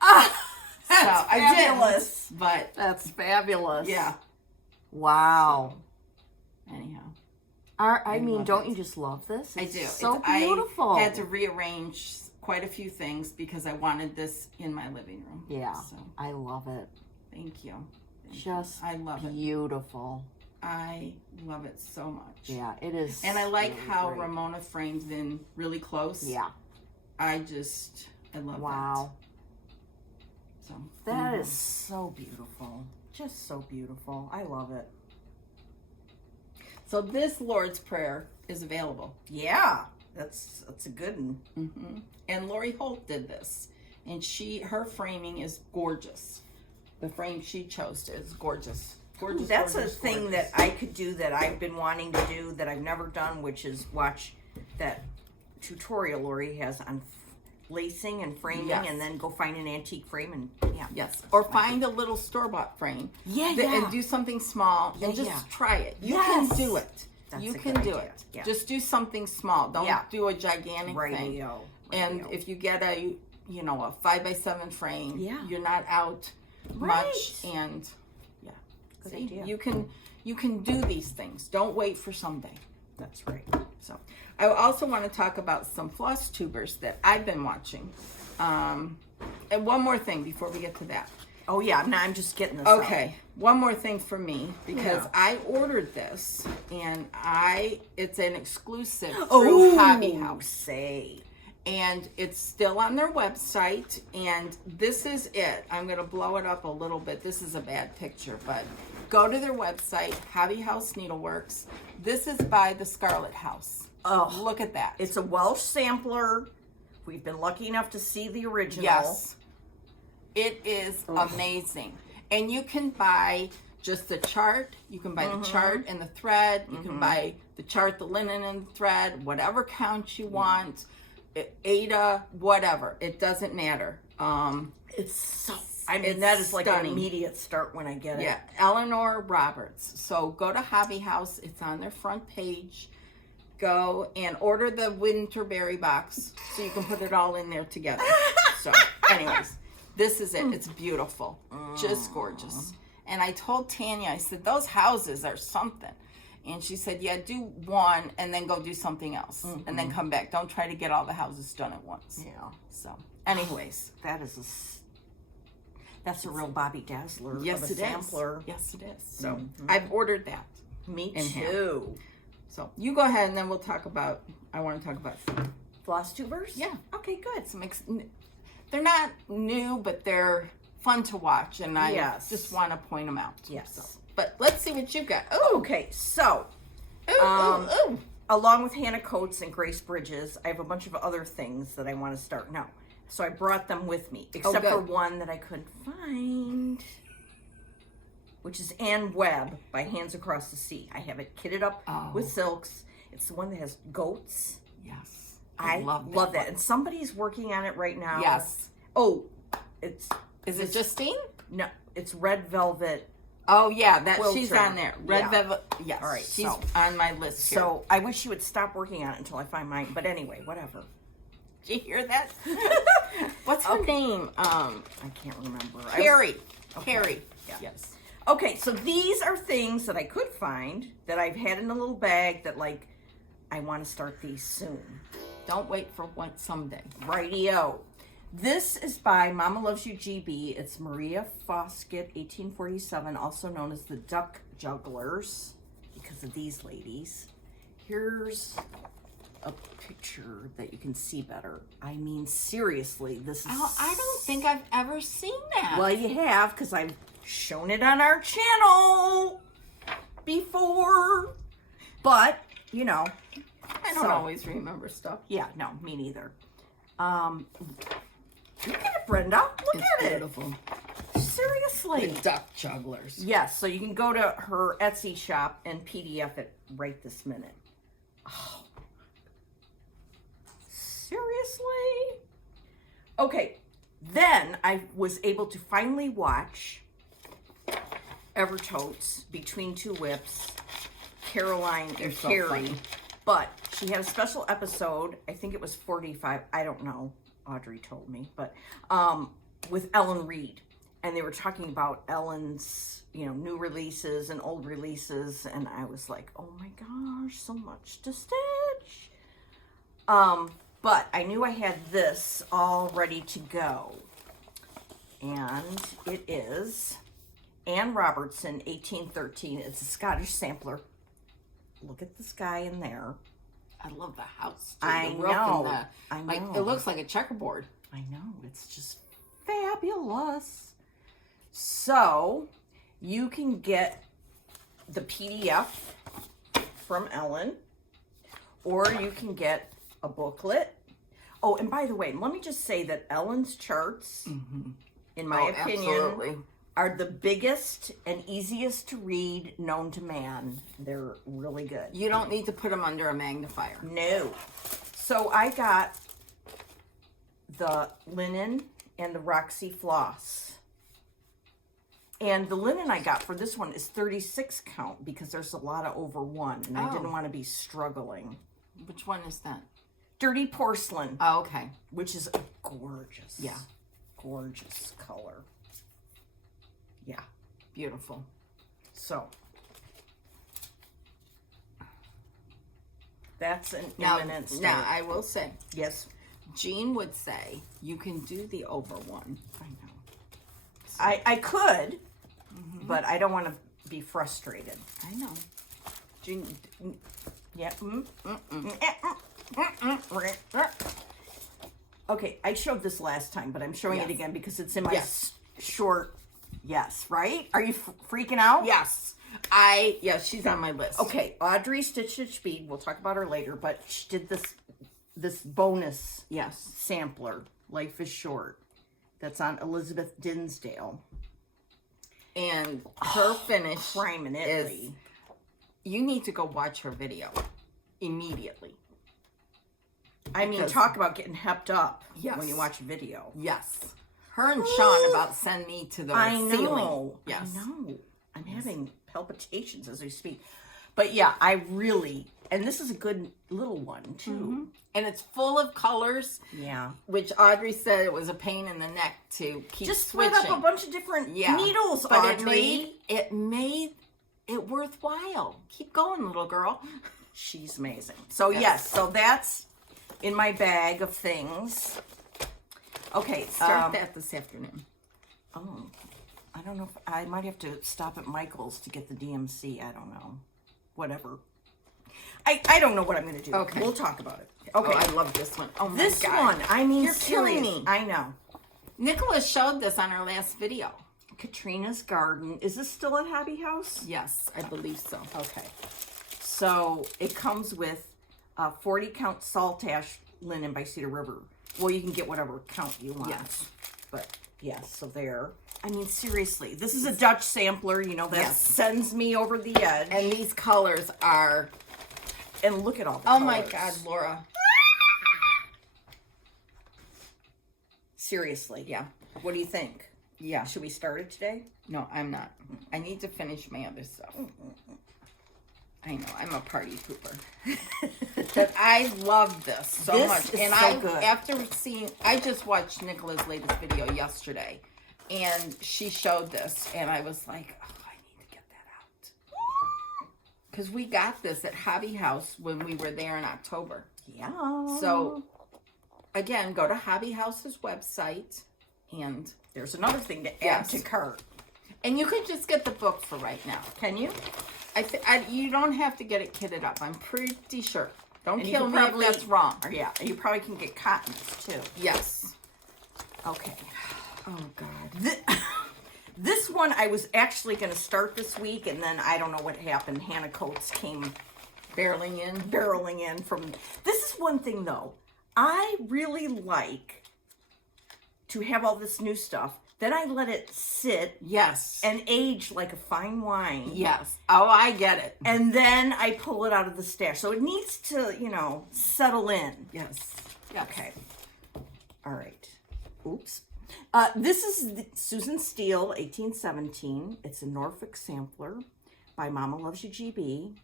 Ah, that's so fabulous. I did, but that's fabulous. yeah. Wow. So, anyhow. I mean, don't you just love this? I do. So beautiful. I had to rearrange quite a few things because I wanted this in my living room. Yeah. So, I love it. thank you. Just I love it. beautiful. I love it so much. Yeah, it is. And I like really how great. Ramona frames in really close. Yeah. I love Wow. that. So That is so beautiful. Just so beautiful. I love it. So this Lord's Prayer is available. Yeah. That's a good one. And Lori Holt did this. And her framing is gorgeous. The frame she chose is gorgeous. Gorgeous. That's gorgeous, a thing gorgeous. that I could do that I've been wanting to do that I've never done, which is watch that tutorial Lori has on lacing and framing, Yes. and then go find an antique frame and Yes. Or find a little store-bought frame. Yeah, And do something small and just try it. You can do it. That's you a can good do idea. it. Yeah. Just do something small. Don't do a gigantic thing. Radio. And if you get a 5x7 frame, Yeah. you're not out much. And Good see, idea. you can do these things. Don't wait for someday. That's right. So I also want to talk about some floss tubers that I've been watching. And one more thing before we get to that. Oh yeah, now I'm just getting this. Okay, one more thing for me because Yeah. I ordered this and it's an exclusive through Hobby House. Say. And it's still on their website, and this is it. I'm going to blow it up a little bit. This is a bad picture, but go to their website, Hobby House Needleworks. This is by the Scarlet House. Oh, Look at that. it's a Welsh sampler. We've been lucky enough to see the original. Yes. It is amazing. And you can buy just the chart. You can buy the chart and the thread. You can buy the chart, the linen, and the thread, whatever count you want. Ada, whatever. It doesn't matter. It's so. I mean, it's that is like stunning. an immediate start when I get it. Yeah, Eleanor Roberts. So go to Hobby House. It's on their front page. Go and order the Winterberry box so you can put it all in there together. So, anyways, this is it. It's beautiful. Just gorgeous. And I told Tanya, I said, those houses are something. And she said, yeah, do one and then go do something else. And then come back. Don't try to get all the houses done at once. Yeah. So, anyways. That's a real Bobby Dazzler. Yes, of a it sampler. is. Yes, it is. So, I've ordered that. Me In too. So, you go ahead and then I want to talk about food. floss tubers? Yeah. Okay, good. They're not new, but they're fun to watch, and I just want to point them out. Yes. So. But let's see what you've got. Oh, okay. So, ooh. along with Hannah Coates and Grace Bridges, I have a bunch of other things that I want to start now. So I brought them with me, except for one that I couldn't find, which is Ann Webb by Hands Across the Sea. I have it kitted up with silks. It's the one that has goats. Yes. I love that. And somebody's working on it right now. Yes. Oh, Is it Justine? No, it's Red Velvet. Oh, yeah, that quilter. she's on there. Red Velvet. Yes. All right. She's on my list here. So I wish she would stop working on it until I find mine. But anyway, whatever. Did you hear that? What's her name? I can't remember. Carrie. Okay. Carrie. Yeah. Yes. Okay, so these are things that I could find that I've had in a little bag that, like, I want to start these soon. Don't wait for one someday. Rightio. This is by Mama Loves You GB. It's Maria Foskett, 1847, also known as the Duck Jugglers, because of these ladies. Here's a picture that you can see better. I mean, seriously, this is... Oh, I don't think I've ever seen that. Well, you have, because I've shown it on our channel before. But, you know. I don't always remember stuff. Yeah, no, me neither. Look at it, Brenda. Look at beautiful. it. Seriously. The Duck Jugglers. Yes, so you can go to her Etsy shop and PDF it right this minute. Oh. Seriously? Okay, then I was able to finally watch Evertotes Between Two Whips, Caroline and so Carrie. funny. But she had a special episode, I think it was 45, I don't know, Audrey told me, but with Ellen Reed. And they were talking about Ellen's, you know, new releases and old releases, and I was like, oh my gosh, so much to stitch. But I knew I had this all ready to go. And it is Anne Robertson, 1813. It's a Scottish sampler. Look at this guy in there. I love the house. Too. I The roof know. and I like, know. it looks like a checkerboard. I know. It's just fabulous. So, you can get the PDF from Ellen, or you can get a booklet. Oh, and by the way, let me just say that Ellen's charts, in my opinion, absolutely. are the biggest and easiest to read known to man. They're really good. You don't need to put them under a magnifier. No. So I got the linen and the Roxy floss. And the linen I got for this one is 36 count because there's a lot of over one, and I didn't want to be struggling. Which one is that? Dirty Porcelain. Oh, okay. Which is a gorgeous, yeah, gorgeous color. Yeah. Beautiful. So, that's an Now, imminent start. now, I will say, yes. Jean would say, you can do the over one. I know. I could, but I don't want to be frustrated. I know. Jean, Yeah. Okay, I showed this last time, but I'm showing it again because it's in my short. Yes, right? Are you freaking out? yes. She's on my list. Okay, Audrey Stitch Speed. We'll talk about her later, but she did this bonus sampler, Life is Short, that's on Elizabeth Dinsdale. And her finish Crime in Italy. You need to go watch her video immediately. I mean, talk about getting hepped up Yes. when you watch a video. Yes. Her and Sean about send me to the ceiling. Yes. I know. I'm having palpitations as we speak. But yeah, I really, and this is a good little one too. And it's full of colors. Yeah. Which Audrey said it was a pain in the neck to keep Just switching. thread up a bunch of different needles, but Audrey. it made it worthwhile. Keep going, little girl. She's amazing. So yes, so that's in my bag of things. Okay, Start that this afternoon. Oh, I don't know if I might have to stop at Michael's to get the DMC. I don't know. Whatever. I don't know what I'm going to do. Okay. We'll talk about it. Okay. Oh, I love this one. Oh my This God. one, I mean, You're killing serious. me. I know. Nicholas showed this on our last video. Katrina's Garden. Is this still at Hobby House? Yes, I believe so. Okay. So it comes with 40 count Saltash linen by Cedar River. Well, you can get whatever count you want. Yes. But yes, so there. I mean, seriously, this is a Dutch sampler. You know, that Yes. sends me over the edge. And these colors are, And look at all the oh colors. my God, Laura. Seriously. Yeah. What do you think? Yeah. Should we start it today? No, I'm not. I need to finish my other stuff. I know, I'm a party pooper. But I love this so This much. is And so I, good. after seeing, I just watched Nicola's latest video yesterday. And she showed this. And I was like, oh, I need to get that out. Because we got this at Hobby House when we were there in October. Yeah. So, again, go to Hobby House's website. And there's another thing to add Yes. to cart. And you could just get the book for right now. Can you? You don't have to get it kitted up. I'm pretty sure. Don't And you kill can me probably- if that's wrong. Or yeah, you probably can get cottons too. Yes. Okay. Oh, God. This one I was actually going to start this week, and then I don't know what happened. Hannah Coates came barreling in from. This is one thing though. I really like to have all this new stuff. Then I let it sit Yes. and age like a fine wine. Yes. Oh, I get it. And then I pull it out of the stash. So it needs to, settle in. Yes. Okay. All right. Oops. This is Susan Steele, 1817. It's a Norfolk sampler by Mama Loves You GB.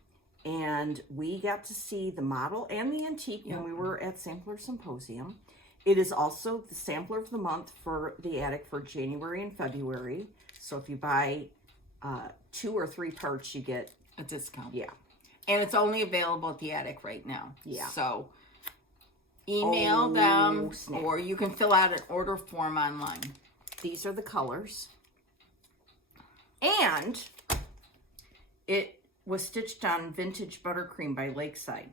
And we got to see the model and the antique when we were at Sampler Symposium. It is also the sampler of the month for the attic for January and February. So if you buy 2 or 3 parts, you get A discount. Yeah. And it's only available at the attic right now. Yeah. So email them snap. or you can fill out an order form online. These are the colors. And it was stitched on vintage buttercream by Lakeside.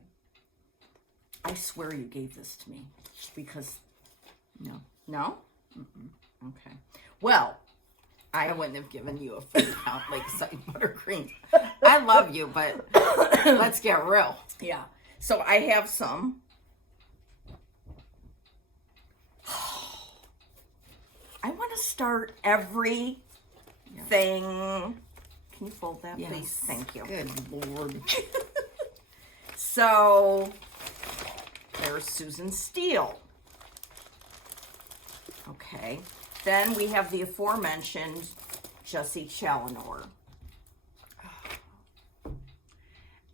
I swear you gave this to me because No. no? Okay. Well, I wouldn't have given you a full count Lakeside buttercream. I love you, but let's get real. yeah. So I have some. I want to start everything. Can you fold that, Yes. please? Thank you. Good Lord. So there's Susan Steele. Okay. Then we have the aforementioned Jessie Challenor.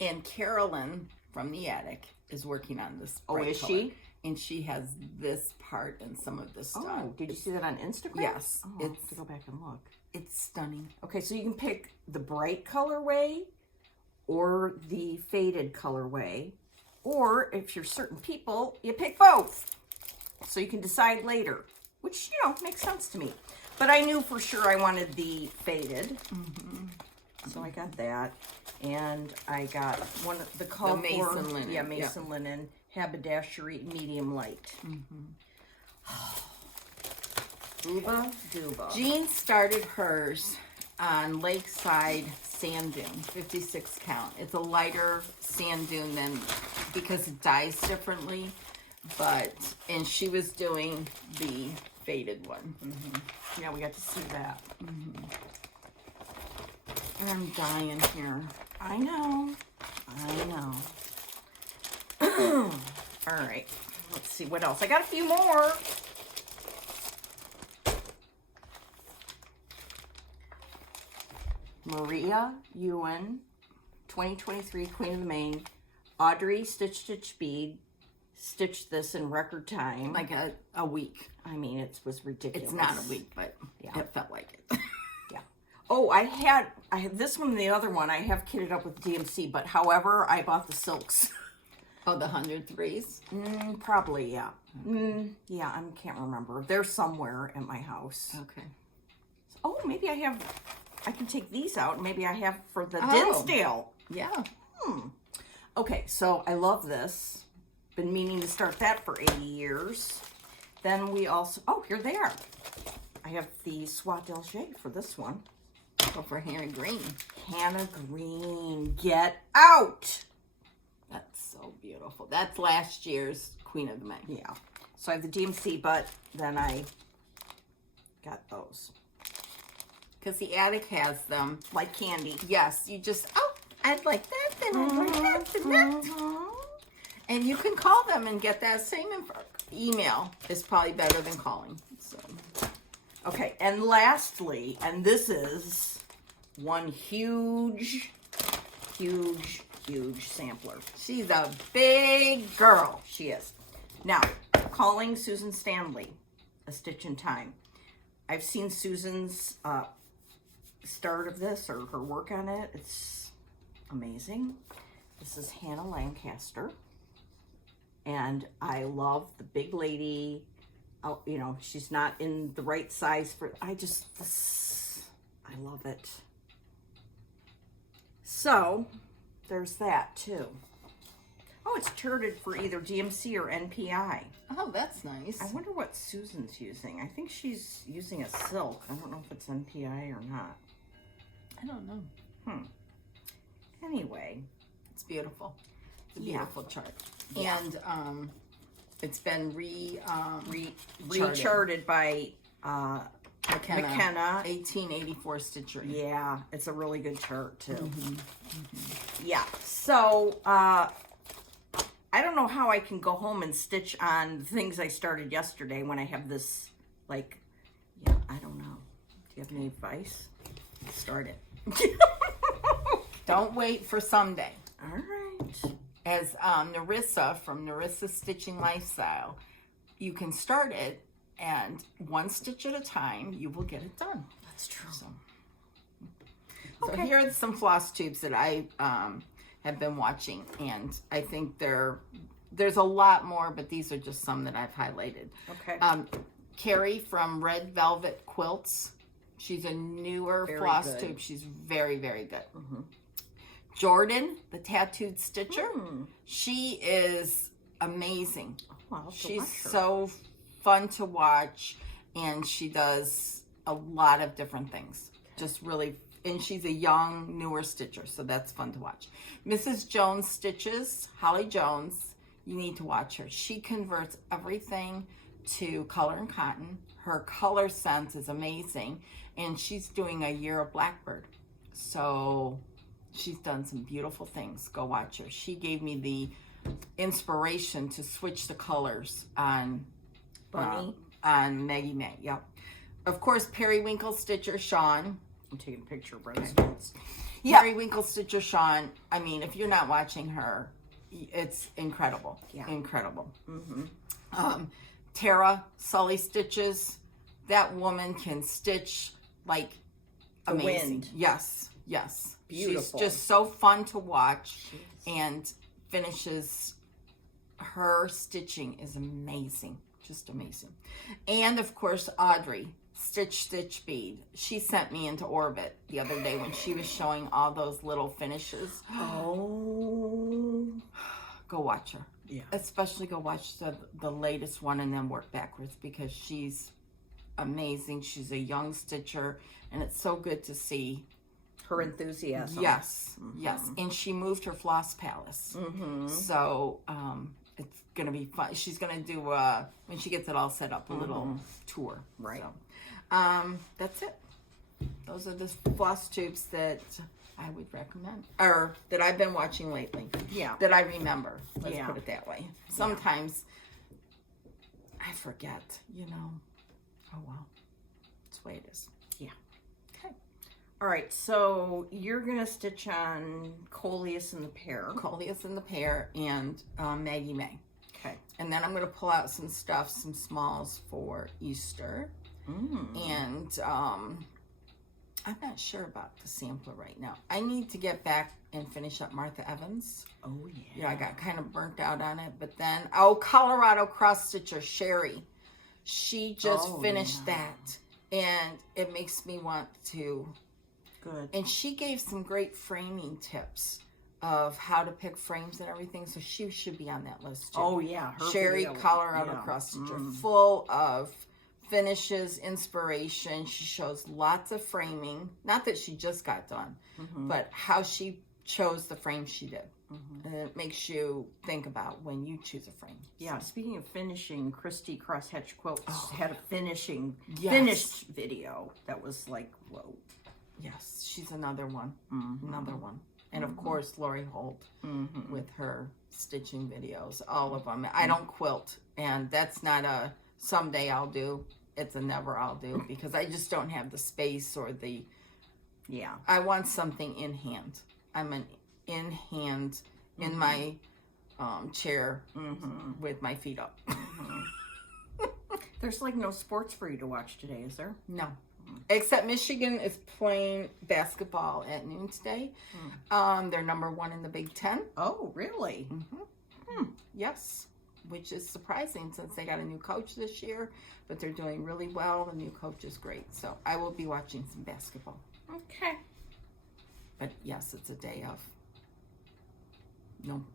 And Carolyn from the attic is working on this. Oh, bright is color. she? And she has this part and some of this stuff. Oh, did you see that on Instagram? Yes, Oh, I'll have to go back and look. It's stunning. Okay, so you can pick the bright colorway or the faded colorway. Or if you're certain people, you pick both. So you can decide later, which, makes sense to me. But I knew for sure I wanted the faded. So I got that. And I got one of the color. Mason linen. Yeah, Mason linen. Haberdashery medium light. Booba Dooba. Jean started hers on Lakeside Sand Dune, 56 count. It's a lighter sand dune than, because it dyes differently, and she was doing the faded one. Yeah, we got to see that. And I'm dying here. I know. All right. Let's see what else. I got a few more. Maria Ewan, 2023 Queen of the Main. Audrey Stitch Bead stitched this in record time. Like a week. I mean, it was ridiculous. It's not a week, but Yeah. it felt like it. Yeah. Oh, I had this one and the other one. I have kitted up with DMC, but however, I bought the silks. Oh, the 103s? Probably, yeah. Yeah, I can't remember. They're somewhere at my house. Okay. Oh, maybe I can take these out. Maybe I have for the Oh. Dinsdale. Yeah. Okay, so I love this. been meaning to start that for 80 years. Then we also, oh, here they are. I have the Soie d'Alger for this one. Go for Hannah Green. Hannah Green, get out. That's so beautiful. That's last year's Queen of the May. Yeah. So I have the DMC, but then I got those. Because the attic has them. Like candy. Yes, you just, oh, I'd like that, then I'd like that, then that. And you can call them and get that same info. Email is probably better than calling. So, okay, and lastly, and this is one huge sampler. she's a big girl. She is. Now, calling Susan Stanley, A Stitch in Time. I've seen Susan's start of this or her work on it. It's amazing. This is Hannah Lancaster. And I love the big lady. Oh, you know, she's not in the right size for, I love it. So, there's that too. Oh, it's charted for either DMC or NPI. Oh, that's nice. I wonder what Susan's using. I think she's using a silk. I don't know if it's NPI or not. I don't know. Anyway. It's beautiful. It's a beautiful chart. Yeah. And it's been recharted by McKenna 1884 stitchery. Yeah, it's a really good chart too. Yeah. So I don't know how I can go home and stitch on things I started yesterday when I have this, like, yeah, I don't know. Do you have any advice? Start it. Don't wait for someday. All right. As Narissa from Narissa's Stitching Lifestyle, you can start it, and one stitch at a time, you will get it done. That's true. So Okay. here are some floss tubes that I have been watching, and I think there's a lot more, but these are just some that I've highlighted. Okay. Carrie from Red Velvet Quilts. She's a newer Very floss good. tube. She's very, very good. Jordan, the Tattooed Stitcher. She is amazing. Well, I'll have to She's watch her. so fun to watch, and she does a lot of different things. Just really, and she's a young, newer stitcher, so that's fun to watch. Mrs. Jones Stitches, Holly Jones, you need to watch her. She converts everything to color and cotton. Her color sense is amazing, and she's doing a year of Blackbird. So she's done some beautiful things. Go watch her. She gave me the inspiration to switch the colors on Bunny. On Maggie May. Yep. Of course, Periwinkle Stitcher Sean. I'm taking a picture of Brenda's notes. Periwinkle Stitcher Sean. I mean, if you're not watching her, it's incredible. Yeah. Incredible. Tara Sully Stitches. That woman can stitch like The amazing. wind. Yes. Yes. Beautiful. She's just so fun to watch, and finishes, her stitching is amazing. Just amazing. And of course, Audrey, Stitch Bead. She sent me into orbit the other day when she was showing all those little finishes. Oh. Go watch her. Yeah. Especially go watch the latest one and then work backwards, because she's amazing. She's a young stitcher, and it's so good to see Her enthusiasm. Yes, yes. And she moved her floss palace. So it's going to be fun. She's going to do, when she gets it all set up, a little tour. Right. So, that's it. Those are the floss tubes that I would recommend, or that I've been watching lately. Yeah. That I remember. Let's Yeah. put it that way. Sometimes I forget, you know. Oh, well. That's the way it is. Yeah. Okay. All right, so you're going to stitch on Coleus and the Pear. Coleus and the Pear and Maggie May. Okay. And then I'm going to pull out some stuff, some smalls for Easter. And I'm not sure about the sampler right now. I need to get back and finish up Martha Evans. Oh, yeah. Yeah, I got kind of burnt out on it. But then, Colorado Cross Stitcher Sherry. She just finished that. And it makes me want to. Good. And she gave some great framing tips of how to pick frames and everything. So she should be on that list too. Oh yeah, her Sherry video. Color Out Yeah. Across Stitch are full of finishes, inspiration. She shows lots of framing. Not that she just got done, but how she chose the frame she did. And it makes you think about when you choose a frame. Yeah, speaking of finishing, Christy Crosshatch Quilts had a finished video that was like, whoa. Yes, she's another one. Another one. And of course, Lori Holt with her stitching videos, all of them. I don't quilt, and that's not a someday I'll do. It's a never I'll do, because I just don't have the space or the, I want something in hand. I'm an in hand in my chair with my feet up. There's like no sports for you to watch today, is there? No. Except Michigan is playing basketball at noon today. They're number 1 in the Big Ten. Oh, really? Yes, which is surprising since they got a new coach this year, but they're doing really well. The new coach is great. So I will be watching some basketball. Okay. But yes, it's a day of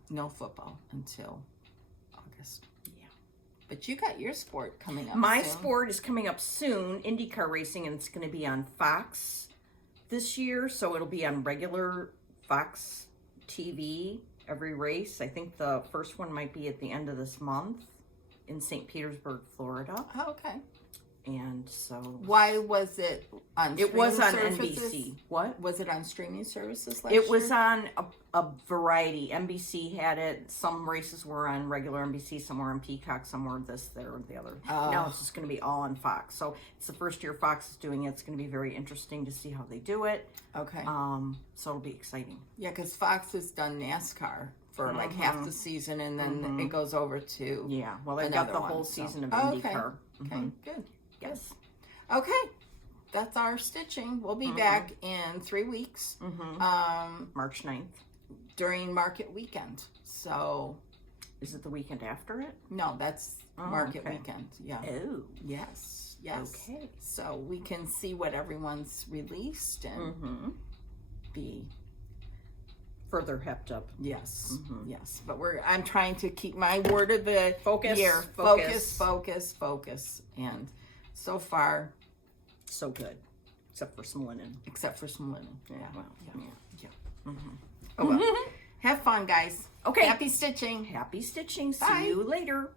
no football until August. Yeah. But you got your sport coming up My soon. sport is coming up soon, IndyCar racing, and it's going to be on Fox this year. So it'll be on regular Fox TV, every race. I think the first one might be at the end of this month in St. Petersburg, Florida. Oh, okay. And so... Why was it on It was on services? NBC. What? Was it on streaming services last It was year? on a variety. NBC had it. Some races were on regular NBC, some were on Peacock, some were this, there, or the other. Now it's just going to be all on Fox. So it's the first year Fox is doing it. It's going to be very interesting to see how they do it. Okay. So it'll be exciting. Yeah, because Fox has done NASCAR for like half the season, and then it goes over to Yeah, well, they've got another the whole one, so. season of Oh, okay. IndyCar. Okay, good. Yes. Okay, that's our stitching. We'll be back in 3 weeks March 9th. during market weekend. So, Is it the weekend after it? no, that's market okay. weekend. Yeah. Oh. Yes. Okay. So we can see what everyone's released and be Further hepped up. yes. But I'm trying to keep my word of the Focus, year. focus. Focus. And so far, So good. Except for some linen. except for some linen. Yeah. Well, Yeah. Oh well. Have fun, guys. Okay. Happy stitching. Happy stitching. Bye. See you later.